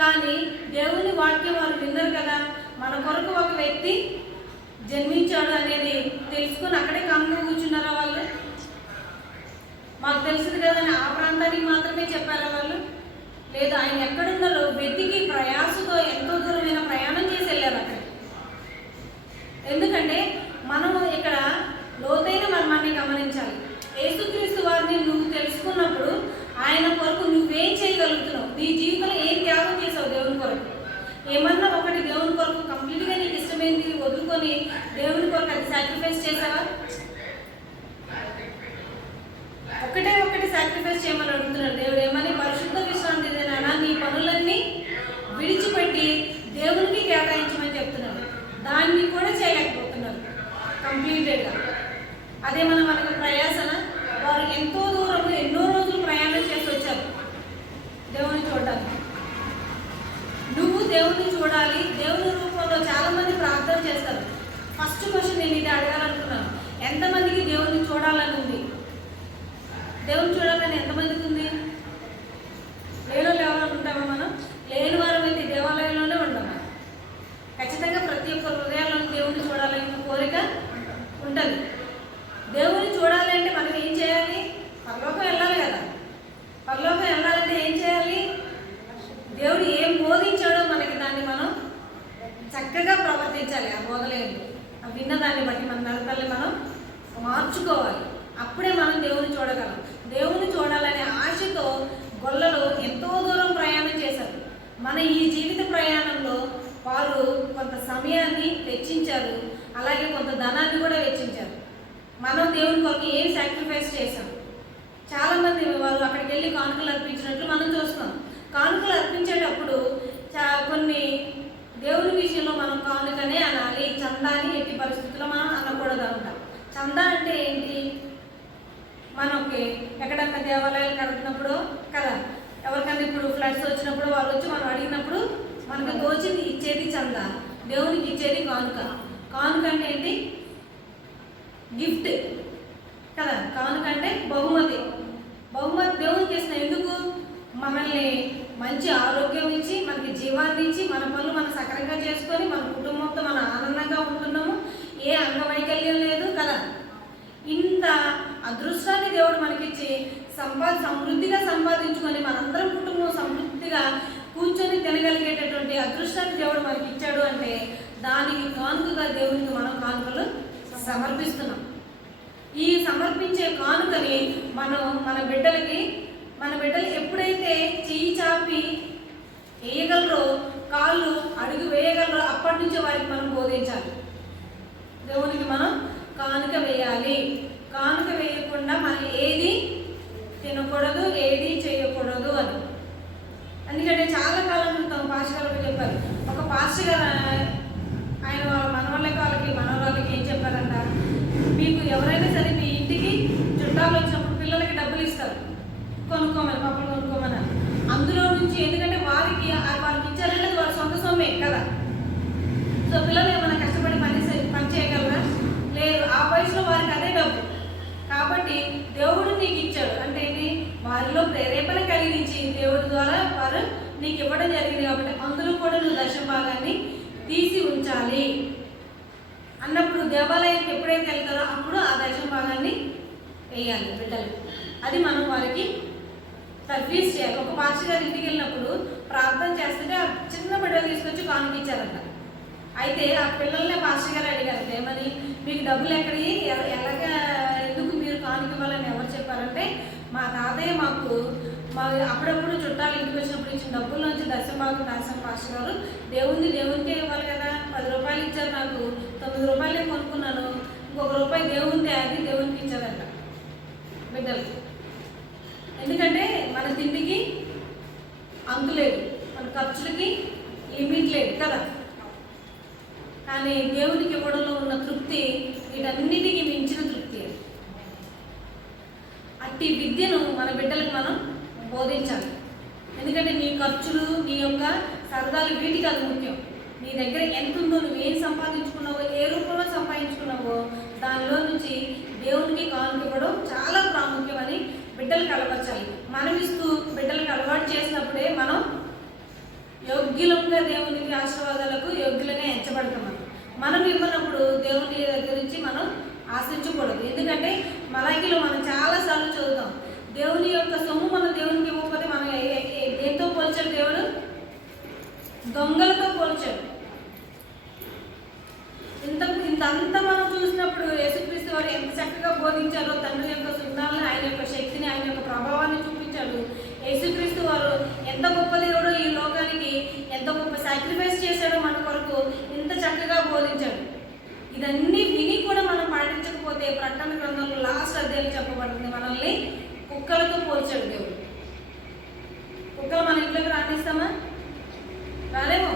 కానీ దేవుని వాక్యం వారు విన్నారు కదా. మన కొరకు ఒక వ్యక్తి జన్మించాడు అనేది తెలుసుకొని అక్కడే కామ్గా కూర్చున్నారా వాళ్ళు? మాకు తెలుసుది కదని ఆ ప్రాంతానికి మాత్రమే చెప్పారా వాళ్ళు? లేదు ఆయన ఎక్కడున్నారో వెతికి ప్రయాసతో ఎంతో దూరమైన ప్రయాణం చేసి వెళ్ళారు అక్కడ. ఎందుకంటే మనం ఇక్కడ లోతైన మర్మాన్ని గమనించాలి. యేసుక్రీస్తు వారిని నువ్వు తెలుసుకున్నప్పుడు ఆయన కొరకు నువ్వేం చేయగలుగుతున్నావు, నీ జీవితంలో ఏం త్యాగం చేసావు దేవుని కొరకు. ఏమన్నా ఒకటి దేవుని కొరకు కంప్లీట్గా నీకు ఇష్టమైంది వదులుకొని దేవుని కొరకు అది సాక్రిఫైస్ చేసావా? ఒకటి సాక్రిఫైస్ చేయమని అడుగుతున్నాడు దేవుడు. ఏమని? పరిశుద్ధ విశ్రాంతి దినాన నీ పనులన్నీ విడిచిపెట్టి దేవునికి కేటాయించమని చెప్తున్నాడు. దాన్ని కూడా చేయలేకపోతున్నారు కంప్లీటెడ్గా. అదేమన్నా మనకు ప్రయాసన? వారు ఎంతో దూరం ఎన్నో రోజులు ప్రయాణం చేసి వచ్చారు దేవుని చూడడానికి. నువ్వు దేవుని చూడాలి. దేవుని రూపంలో చాలామంది ప్రార్థన చేస్తారు. ఫస్ట్ క్వశ్చన్ నేను ఇది అడగాలనుకున్నాను, ఎంతమందికి దేవుని చూడాలని ఉంది? దేవుని చూడాలని ఎంతమందికి ఉంది? లేని ఎవరు ఉంటామా? మనం లేని వారమైతే దేవాలయంలోనే ఉంటామా? ఖచ్చితంగా ప్రతి ఒక్క హృదయాల్లో దేవుని చూడాలనే కోరిక ఉంటుంది. దేవుని చూడాలి అంటే మనం ఏం చేయాలి? పరలోకం వెళ్ళాలి కదా. పరలోకం వెళ్ళాలంటే ఏం చేయాలి? దేవుడు ఏం బోధించాడో మనకి దాన్ని మనం చక్కగా ప్రవర్తించాలి. ఆ బోధలేంటి, ఆ విన్నదాన్ని బట్టి మన నడతల్ని మనం మార్చుకోవాలి. అప్పుడే మనం దేవుని చూడగలం. దేవుని చూడాలనే ఆశతో గొల్లలో ఎంతో దూరం ప్రయాణం చేశారు. మన ఈ జీవిత ప్రయాణంలో వారు కొంత సమయాన్ని వెచ్చించారు, అలాగే కొంత ధనాన్ని కూడా వెచ్చించారు. మనం దేవుని కొరకు ఏం సాక్రిఫైస్ చేశాం? చాలామంది వారు అక్కడికి వెళ్ళి కానుకలు అర్పించినట్లు మనం చూస్తాం. కానుకలు అర్పించేటప్పుడు కొన్ని దేవుని విషయంలో మనం కానుకనే అనాలి, చందాని ఎట్టి పరిస్థితుల్లో మనం అనకూడదు అంటాం. చందా అంటే ఏంటి? మనకి ఎక్కడన్నా దేవాలయాలు కడుతున్నప్పుడు కదా, ఎవరికన్నా ఇప్పుడు ఫ్లడ్స్ వచ్చినప్పుడు వాళ్ళు వచ్చి మనం అడిగినప్పుడు మనకు దోచింది ఇచ్చేది చందా, దేవునికి ఇచ్చేది కానుక. కానుక అంటే ఏంటి? గిఫ్ట్ కదా. కానుక అంటే బహుమతి. బహుమతి దేవునికి ఇస్తున్న ఎందుకు? మనల్ని మంచి ఆరోగ్యం ఇచ్చి, మనకి జీవాన్ని ఇచ్చి, మన పనులు మనం సక్రంగా చేసుకొని మన కుటుంబంతో మనం ఆనందంగా ఉంటున్నాము. ఏ అంగవైకల్యం లేదు కదా. ఇంత అదృష్టాన్ని దేవుడు మనకిచ్చి సమృద్ధిగా సంపాదించుకొని మనందరం కుటుంబం సమృద్ధిగా కూర్చొని తినగలిగేటటువంటి అదృష్టాన్ని దేవుడు మనకి ఇచ్చాడు అంటే దానికి కానుకగా దేవునికి మనం కానుకలు సమర్పిస్తున్నాం. ఈ సమర్పించే కానుకని మనం మన బిడ్డలు ఎప్పుడైతే చెయ్యి చాపి వేయగలరో, కాళ్ళు అడుగు వేయగలరో అప్పటి నుంచి వారికి మనం బోధించాలి. దేవునికి మనం కానుక వేయాలి. కానుక వేయకుండా మనం ఏది తినకూడదు, ఏది చేయకూడదు అని. ఎందుకంటే చాలా కాలం క్రితం పాస్టర్ గారు చెప్పారు. ఒక పాస్టర్ గారు ఆయన వాళ్ళకి మనవాళ్ళకి ఏం చెప్పారంట, మీకు ఎవరైనా సరే మీ ఇంటికి చుట్టాలు వచ్చినప్పుడు పిల్లలకి డబ్బులు ఇస్తారు, కొనుక్కోమని, పప్పులు కొనుక్కోమని. అందులో నుంచి ఎందుకంటే వారికి ఇచ్చారంటే వారి సొంత సొమ్మే కదా. సో పిల్లలు ఏమైనా కష్టపడి పని చేయగలరా? లేదు. ఆ వయసులో వారికి అదే డబ్బు. కాబట్టి దేవుడు నీకు ఇచ్చాడు అంటే ఏంటి? వారిలో ప్రేరేపణ కలిగించి దేవుడి ద్వారా వారు నీకు ఇవ్వడం జరిగింది. కాబట్టి అందులో కూడా నువ్వు దశమ భాగాన్ని తీసి ఉంచాలి అన్నప్పుడు దేవాలయానికి ఎప్పుడైతే వెళ్తారో అప్పుడు ఆ దశమ భాగాన్ని వేయాలి బిడ్డలు. అది మనం వారికి సర్వీస్ చేయాలి. ఒక పాస్టర్ గారి ఇంటికి వెళ్ళినప్పుడు ప్రార్థన చేస్తుంటే ఆ చిన్న బిడ్డలు తీసుకొచ్చి కానుక ఇచ్చారంట. అయితే ఆ పిల్లల్ని పాస్టర్ గారు అడిగారు, ఏమని, మీకు డబ్బులు ఎక్కడి, ఎలాగా, ఎందుకు మీరు కానుక ఇవ్వాలని ఎవరు చెప్పారంటే, మా తాతయ్య మా అప్పుడప్పుడు చుట్టాలు ఇంటికి వచ్చినప్పుడు ఇచ్చిన డబ్బుల నుంచి దశమ భాగం రాశాను పాస్టర్ గారు. దేవునికే ఇవ్వాలి కదా. 10 రూపాయలు ఇచ్చారు, నాకు 9 రూపాయలే కొనుక్కున్నాను, ఇంకొక రూపాయి దేవునిదే, అది దేవునికి ఇచ్చారంట బిడ్డలు. ఎందుకంటే మన తిండికి అంతు లేదు, మన ఖర్చులకి లిమిట్ లేదు కదా. కానీ దేవునికి ఇవ్వడంలో ఉన్న తృప్తి వీటన్నిటికీ మించిన తృప్తి. అట్టి విద్యను మన బిడ్డలకు మనం బోధించాలి. ఎందుకంటే నీ ఖర్చులు, నీ యొక్క సరదాలు వీటికి అది ముఖ్యం. నీ దగ్గర ఎంత ఉందో, నువ్వేం సంపాదించుకున్నావో, ఏ రూపంలో సంపాదించుకున్నావో దానిలో నుంచి దేవునికి కానుక ఇవ్వడం చాలా ప్రాముఖ్యమని బిడ్డలకు అలవర్చాలి. మనం ఇస్తూ బిడ్డలకు అలవాటు చేసినప్పుడే మనం యోగ్యులంగా దేవునికి ఆశీర్వాదాలకు యోగ్యులుగా ఎంచబడతాం. మనం ఇవ్వనప్పుడు దేవుని దగ్గర నుంచి మనం ఆశించకూడదు. ఎందుకంటే మలాఖీలో మనం చాలాసార్లు చదువుతాం, దేవుని యొక్క సొమ్ము మనం దేవునికి ఇవ్వకపోతే మనం దేంతో బోధించాడు. యేసుక్రీస్తు వారు ఎంత గొప్ప దేవుడో, ఈ లోకానికి ఎంత గొప్ప సాక్రిఫైస్ చేశాడో మన కొరకు ఎంత చక్కగా బోధించాడు. ఇదన్నీ విని కూడా మనం పాటించకపోతే ప్రకటన గ్రంథంలో లాస్ట్ అధ్యాయం చెప్పబడుతుంది, మనల్ని కుక్కలతో పోల్చాడు దేవుడు. కుక్కలు మన ఇంట్లోకి రానిస్తామా? రాలేమో.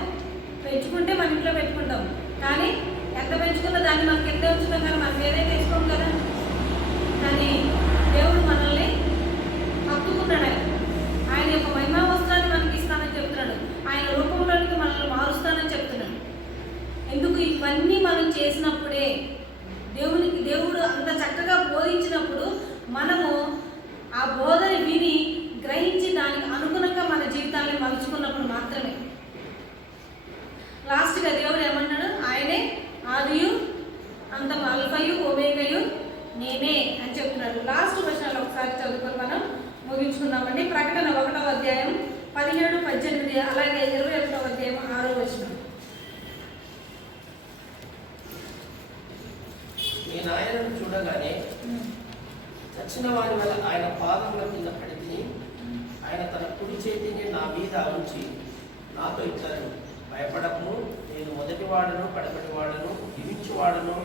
పెంచుకుంటే మన ఇంట్లో పెట్టుకుంటాం, కానీ ఎంత పెంచుకున్న దాన్ని మనకి ఎంత ఉంచుతాం, కానీ మనం ఏదైతే తెచ్చుకోం కదా. కానీ దేవుడు మనల్ని హత్తుకున్నాడు. ఆయన యొక్క మహిమా వస్త్రాన్ని మనకి ఇస్తానని చెప్తున్నాడు. ఆయన రూపంలోనికి మనల్ని మారుస్తానని చెప్తున్నాడు. ఎందుకు? ఇవన్నీ మనం చేసినప్పుడే, దేవుడు అంత చక్కగా బోధించినప్పుడు మనము ఆ బోధన విని గ్రహించి దానికి అనుగుణంగా మన జీవితాన్ని మలుచుకున్నప్పుడు మాత్రమే. లాస్ట్గా దేవుడు ఏమన్నాడు? ఆయనే ఆదియు అంతం, అల్ఫయు ఒమేగయు నేనే అని చెప్తున్నాడు. లాస్ట్ వచనాలు ఒకసారి చదువుకొని మనం ముగించుకున్నామండి. ప్రకటన 1వ అధ్యాయం 17, 18, అలాగే 21వ అధ్యాయం 6వ వచనం. నేను ఆయనను చూడగానే చచ్చిన వారి వల్ల ఆయన పాదముల కింద పడి తిని, ఆయన తన కుడి చేతిని నా మీద ఉంచి నాతో ఇచ్చారు, భయపడకును, నేను మొదటివాడను కడపటివాడను జీవించువాడను,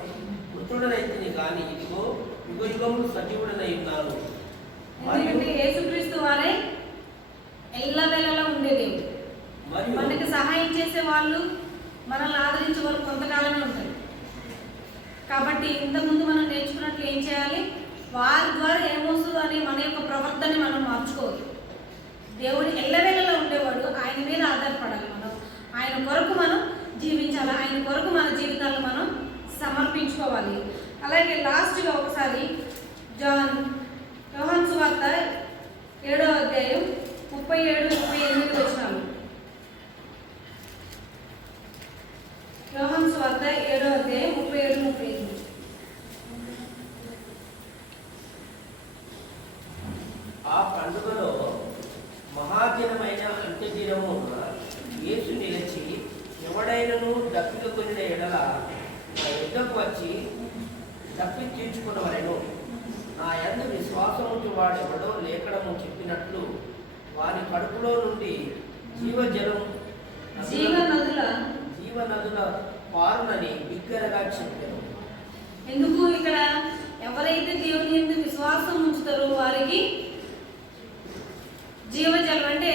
మృతుడనైతిని కానీ ఇదిగో యుగయుగములు సజీవుడనై ఉన్నాను. ఎందుకంటే యేసుక్రీస్తు వారే ఎల్లవేళలా ఉండే దేవుడు. మనకి సహాయం చేసే వాళ్ళు, మనల్ని ఆదరించే వాళ్ళు కొంతకాలమే ఉంటారు. కాబట్టి ఇంతకుముందు మనం నేర్చుకున్నట్లు ఏం చేయాలి? వారి ద్వారా ఏమొస్తుంది అని మన యొక్క ప్రవర్తనని మనం మార్చుకోవాలి. దేవుడు ఎల్లవేళలా ఉండేవాడు, ఆయన మీద ఆధారపడాలి. మనం ఆయన కొరకు మనం జీవించాలి, ఆయన కొరకు మన జీవితాలను మనం సమర్పించుకోవాలి. అలాగే లాస్ట్గా ఒకసారి యోహాను సువార్త 7వ అధ్యాయం 37, 38 వచనాలు. యోహాను సువార్త 7వ అధ్యాయం 37, 38. ఆ పండుగలో మహాదినమైన అంత్యదినము యేసు నిలిచి, ఎవడైనను దప్పిక కొనిన ఎడల నా యుద్ధకు వచ్చి తప్పి తీర్చుకున్నవరెను. నా యందు విశ్వాసముంచి వాడెవడో లేఖనము చెప్పినట్లు వారి కడుపులో నుండి జీవనదుల పారునని బిగ్గరగా చెప్పారు. ఎందుకు? ఇక్కడ ఎవరైతే దేవుని యందు విశ్వాసం ఉంచుతారో వారికి జీవజలం, అంటే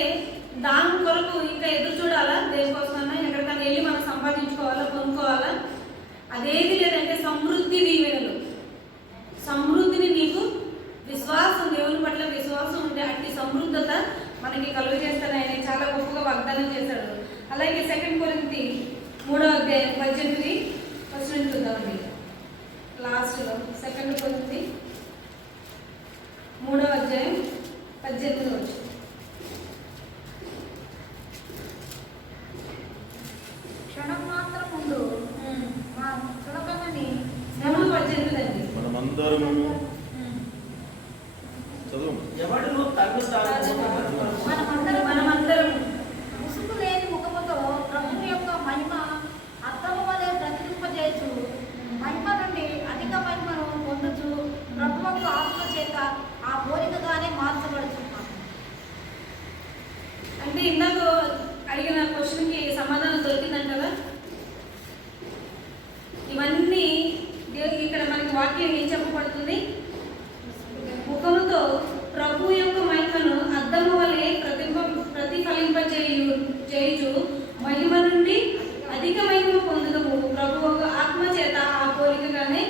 దాని కొరకు ఇంకా ఎదురు చూడాలా? దేనికోసమన్నా ఎక్కడికన్నా వెళ్ళి మనం సంపాదించుకోవాలా, కొనుక్కోవాలా? అదేది లేదంటే సమృద్ధి దీవెనలు, సమృద్ధిని నీకు విశ్వాసం, దేవుని పట్ల విశ్వాసం ఉంటే అట్టి సమృద్ధత మనకి కలుగజేస్తాను. ఆయన చాలా గొప్పగా వాగ్దానం చేశాడు. అలాగే 2 కొరింథీ 3వ అధ్యాయం 18 వచనం చూద్దామండి. లాస్ట్లో 2 కొరింథీ 3వ అధ్యాయం 18 వచనం. క్షణం మాత్రం ముందు మా సులభమని 18 అండి. మనమందరము చదువు. ఎవడును తగ్గు మనమందరం ముసుగు లేని ముఖముతో ప్రభువు యొక్క మహిమ అద్దము వలె ప్రతిరింపజేయచ్చు, మహిమ నుండి అధిక మహిమను పొందుచు ప్రభువు ఆత్మ చేత ఆ పోలికగానే మార్చబడుతున్నాం. అంటే ఇందాక అడిగిన క్వశ్చన్కి సమాధానం దొరికిందంటగా. ఇవన్నీ ఇక్కడ మనకి వాక్యం ఏం చెప్పబడుతుంది? ముఖముతో ప్రభు యొక్క మహిమను అద్దము వలె ప్రతిఫలింపచేయు మహిమ నుండి అధిక మహిమ పొందుదము, ప్రభు యొక్క ఆత్మ చేత ఆ పోలికగానే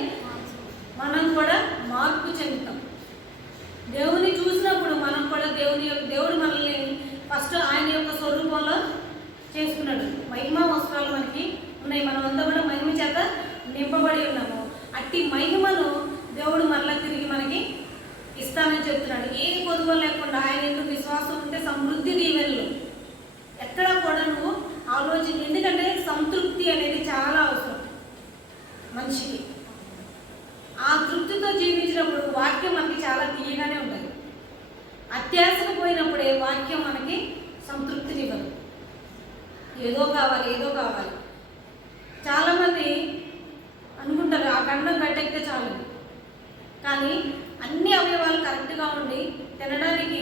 మనం కూడా మార్పు చెందుతాం. దేవుని చూసినప్పుడు మనం కూడా దేవుడు మనల్ని ఫస్ట్ ఆయన యొక్క స్వరూపంలో చేసుకున్నాడు. మహిమ వస్త్రాలు మనకి ఉన్నాయి, మనమంతా కూడా మహిమ చేత నింపబడి ఉన్నాము. అట్టి మహిమను దేవుడు మరలా తిరిగి మనకి ఇస్తానని చెప్తున్నాడు. ఏ కొదువ లేకుండా ఆయన ఎందుకు విశ్వాసం ఉంటే సమృద్ధి దీవెనలు ఎక్కడా కూడా నువ్వు ఆలోచన. ఎందుకంటే సంతృప్తి అనేది చాలా అవసరం మనిషికి. ఆ తృప్తితో జీవించినప్పుడు వాక్యం మనకి చాలా తీయగానే ఉంటుంది. అత్యాశకు పోయినప్పుడే వాక్యం మనకి సంతృప్తినివ్వదు. ఏదో కావాలి. చాలామంది అనుకుంటారు ఆ గండం గట్టెక్కితే చాలు, కానీ అన్ని అవయవాలు కరెక్ట్గా ఉండి తినడానికి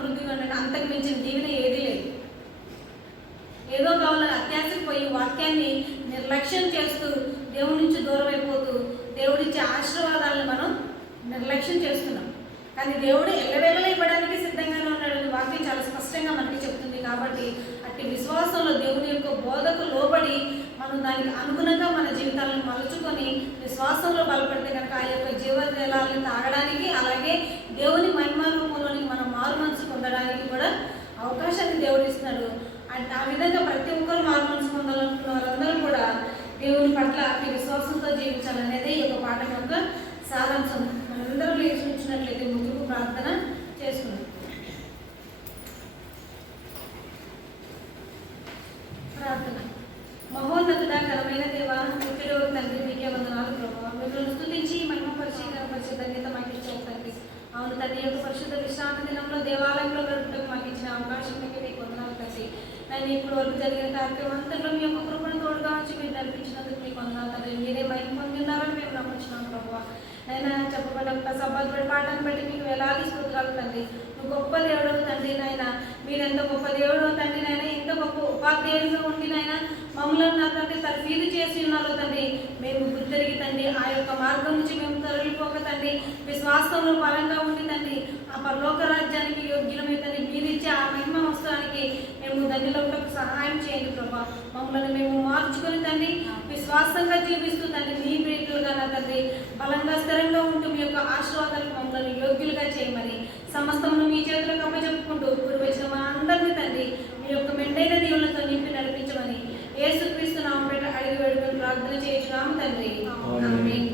సమృద్ధిగా ఉండండి. అంతకు మించిన దీవెన ఏదీ లేదు. ఏదో కావాలని అత్యాశకు పోయి వాక్యాన్ని నిర్లక్ష్యం చేస్తూ దేవుడి నుంచి దూరం అయిపోతూ దేవుడిచ్చే ఆశీర్వాదాలను మనం నిర్లక్ష్యం చేస్తున్నాం. కానీ దేవుడు ఎల్లవేళలా ఇవ్వడానికి సిద్ధంగానే ఉన్నాడని వాక్యం చాలా స్పష్టంగా మనకి చెప్తుంది. కాబట్టి అట్టి విశ్వాసంలో దేవుని యొక్క బోధకు లోబడి మనం దానికి అనుగుణంగా మన జీవితాలను మలుచుకొని విశ్వాసంలో బలపడితే కనుక ఆ యొక్క జీవజలాలను తాగడానికి, అలాగే దేవుని మహిమ రూపంలోనికి మనం మారు మనసు పొందడానికి కూడా అవకాశాన్ని దేవుడు ఇస్తున్నాడు. ఆ విధంగా ప్రతి ఒక్కరు మారు మనసు పొందాలనుకున్న వారందరూ కూడా దేవుని పట్ల అతి విశ్వాసంతో జీవించాలనేదే ఈ యొక్క పాఠం యొక్క సారాంశం. మనందరం లేచి ఉంచినట్లయితే ముందుకు ప్రార్థన చేసుకున్నాం. ప్రార్థన. మహోన్నతుడ ఘనమైన దేవ, నిత్యుడవు తండ్రి, మీకే వందనాలు ప్రభువా. మిమ్మల్ని స్తుతించి మహిమపరిచి గణపరిచి ధన్యత మాకు ఇచ్చావు తండ్రి. అవును తండ్రి, యొక్క పరిశుద్ధ విశ్రాంతి దినంలో దేవాలయంలో గడుపుటకు మాకు ఇచ్చిన అవకాశం మీకు వందనాలు తండ్రి. నేను ఇప్పుడు వరకు జరిగిన కార్యక్రమం అంతట్లో మీ యొక్క కృపను తోడుగా వచ్చి మీరు నడిపించినందుకు మీకు వందనాలు తండ్రి. మీరే మహిమ పొందినారని మేము నమ్ముచున్నాం ప్రభువా. నేను చెప్పబడ్డ సబ్బాతుబడి పాఠాన్ని బట్టి మీకు వేలాది స్తోత్రాలు తండ్రి. నువ్వు గొప్ప దేవుడు తండ్రి నాయన. మీరెంత గొప్ప దేవుడు తండ్రి నాయన. ఎంత గొప్ప ఉపాధ్యాయులుగా ఉండి నాయన మమ్మల్ని నా తండ్రి తరఫీదు చేసి ఉన్నారు తండ్రి. మేము గుర్తిరిగి తండ్రి ఆ యొక్క మార్గం నుంచి మేము తరలిపోక తండ్రి విశ్వాసంలో బలంగా ఉండి తండ్రి ఆ పరలోక రాజ్యానికి యోగ్యమే తండ్రి. మీరిచ్చే ఆ మహిమ వస్తానికి మేము దగ్గరలోకి సహాయం చేయండి ప్రభా. మమ్మల్ని మేము మార్చుకొని తండ్రి విశ్వాసంగా జీవిస్తూ తండ్రి మీ ప్రేతులుగా నా తండ్రి బలంగా స్థిరంగా ఉంటూ మీ యొక్క ఆశీర్వాదాలకు మమ్మల్ని యోగ్యులుగా చేయమని సమస్తమును మీ చేతులకు అప్పచెప్పుకుంటూ ఇప్పుడు వచ్చిన మా అందరినీ తండ్రి మీ యొక్క మెండైన దేవులతో నింపి నడిపించమని యేసుక్రీస్తు నామమున అడిగి వేడుకొని ప్రార్థన చేయించున్నాము తండ్రి. ఆమేన్.